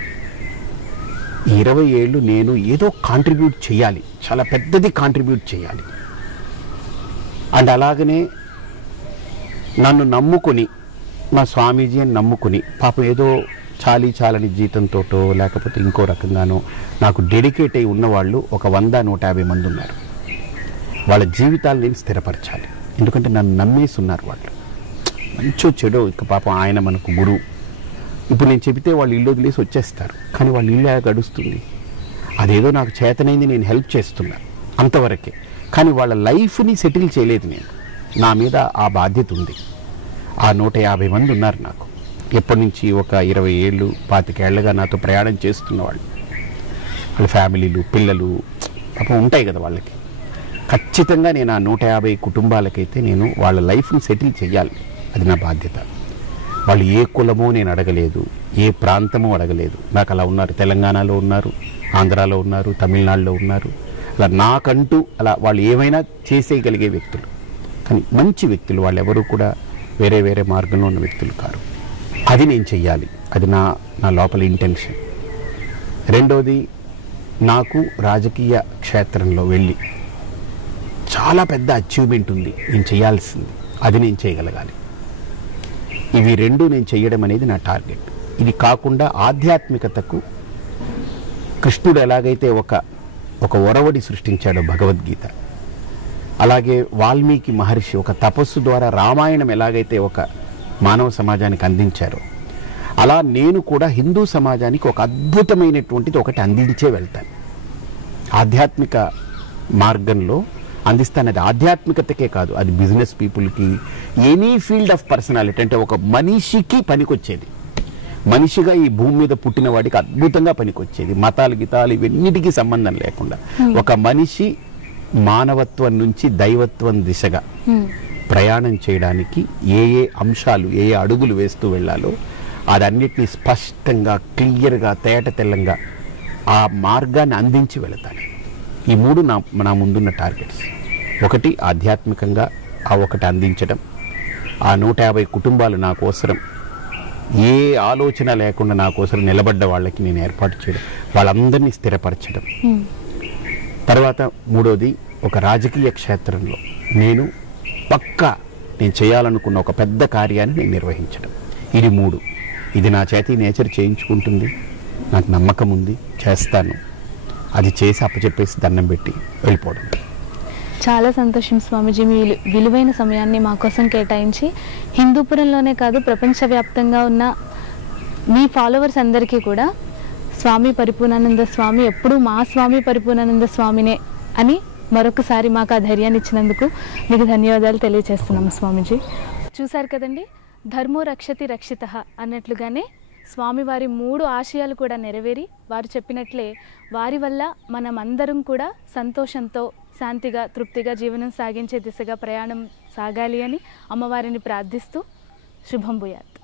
20 ఏళ్ళు నేను ఏదో కాంట్రిబ్యూట్ చేయాలి, చాలా పెద్దది కాంట్రిబ్యూట్ చేయాలి. అండ్ అలాగనే నన్ను నమ్ముకుని, మా స్వామీజీ అని నమ్ముకుని, పాపం ఏదో చాలని జీతంతోటో లేకపోతే ఇంకో రకంగానో నాకు డెడికేట్ అయి ఉన్నవాళ్ళు ఒక 100-150 మంది ఉన్నారు. వాళ్ళ జీవితాలు నేను స్థిరపరచాలి. ఎందుకంటే నన్ను నమ్మేసి ఉన్నారు వాళ్ళు. మంచో చెడో ఇక పాపం ఆయన మనకు గురువు. ఇప్పుడు నేను చెబితే వాళ్ళు ఇల్లు వదిలేసి వచ్చేస్తారు, కానీ వాళ్ళ ఇల్లు గడుస్తుంది. అదేదో నాకు చేతనైంది, నేను హెల్ప్ చేస్తున్నాను అంతవరకే. కానీ వాళ్ళ లైఫ్ని సెటిల్ చేయలేదు నేను. నా మీద ఆ బాధ్యత ఉంది. ఆ 150 మంది ఉన్నారు నాకు. ఎప్పటి నుంచి ఒక 20 ఏళ్ళు 25 ఏళ్ళుగా నాతో ప్రయాణం చేస్తున్న వాళ్ళు. వాళ్ళ ఫ్యామిలీలు, పిల్లలు పాపం ఉంటాయి కదా వాళ్ళకి. ఖచ్చితంగా నేను ఆ 150 కుటుంబాలకైతే నేను వాళ్ళ లైఫ్ని సెటిల్ చేయాలి. అది నా బాధ్యత. వాళ్ళు ఏ కులమో నేను అడగలేదు, ఏ ప్రాంతమో అడగలేదు. నాకు అలా ఉన్నారు. తెలంగాణలో ఉన్నారు, ఆంధ్రాలో ఉన్నారు, తమిళనాడులో ఉన్నారు. అలా నాకంటూ అలా వాళ్ళు ఏమైనా చేసేయగలిగే వ్యక్తులు, కానీ మంచి వ్యక్తులు. వాళ్ళు ఎవరు కూడా వేరే వేరే మార్గంలో ఉన్న వ్యక్తులు కారు. అది నేను చెయ్యాలి. అది నా లోపల ఇంటెన్షన్. రెండోది, నాకు రాజకీయ క్షేత్రంలో వెళ్ళి చాలా పెద్ద అచీవ్మెంట్ ఉంది, నేను చేయాల్సింది. అది నేను చేయగలగాలి. ఇవి రెండు నేను చేయడం అనేది నా టార్గెట్. ఇది కాకుండా ఆధ్యాత్మికతకు కృష్ణుడు ఎలాగైతే ఒక ఒరవడి సృష్టించాడో భగవద్గీత, అలాగే వాల్మీకి మహర్షి ఒక తపస్సు ద్వారా రామాయణం ఎలాగైతే ఒక మానవ సమాజానికి అందించారో, అలా నేను కూడా హిందూ సమాజానికి ఒక అద్భుతమైనటువంటిది ఒకటి అందించే వెళ్తాను. ఆధ్యాత్మిక మార్గంలో అందిస్తాను. అది ఆధ్యాత్మికతకే కాదు, అది బిజినెస్ పీపుల్కి, ఎనీ ఫీల్డ్ ఆఫ్ పర్సనాలిటీ. అంటే ఒక మనిషికి పనికొచ్చేది, మనిషిగా ఈ భూమి మీద పుట్టిన వాడికి అద్భుతంగా పనికొచ్చేది. మతాలు గితాలు ఇవన్నిటికీ సంబంధం లేకుండా ఒక మనిషి మానవత్వం నుంచి దైవత్వం దిశగా ప్రయాణం చేయడానికి ఏ అంశాలు, ఏ అడుగులు వేస్తూ వెళ్ళాలో అదన్నిటినీ స్పష్టంగా, క్లియర్గా, తేట తెల్లంగా ఆ మార్గాన్ని అందించి వెళతాను. ఈ మూడు నా ముందున్న టార్గెట్స్. ఒకటి ఆధ్యాత్మికంగా ఆ ఒకటి అందించడం, ఆ 150 కుటుంబాలు నా కోసరం ఏ ఆలోచన లేకుండా నా కోసం నిలబడ్డ వాళ్ళకి నేను ఏర్పాటు చేయడం, వాళ్ళందరినీ స్థిరపరచడం. తర్వాత మూడోది, ఒక రాజకీయ క్షేత్రంలో నేను చేయాలనుకున్న ఒక పెద్ద కార్యాన్ని నేను నిర్వహించడం. ఇది 3. ఇది నా చేతి నేచర్ చేయించుకుంటుంది, నాకు నమ్మకం ఉంది, చేస్తాను. అది చేసి అప్పచెప్పేసి దండం పెట్టి వెళ్ళిపోవడం. చాలా సంతోషం స్వామీజీ, మీ విలువైన సమయాన్ని మా కోసం కేటాయించి హిందూపురంలోనే కాదు ప్రపంచవ్యాప్తంగా ఉన్న మీ ఫాలోవర్స్ అందరికీ కూడా స్వామి పరిపూర్ణానంద స్వామి ఎప్పుడూ మా స్వామి పరిపూర్ణానంద స్వామినే అని మరొకసారి మాకు ఆ ధైర్యాన్ని ఇచ్చినందుకు మీకు ధన్యవాదాలు తెలియజేస్తున్నాము స్వామీజీ. చూశారు కదండి, ధర్మో రక్షతి రక్షితః అన్నట్లుగానే స్వామివారి 3 ఆశయాలు కూడా నెరవేరి వారు చెప్పినట్లే వారి వల్ల మనమందరం కూడా సంతోషంతో, శాంతిగా, తృప్తిగా జీవనం సాగించే దిశగా ప్రయాణం సాగాలి అని అమ్మవారిని ప్రార్థిస్తూ శుభం భూయాత్.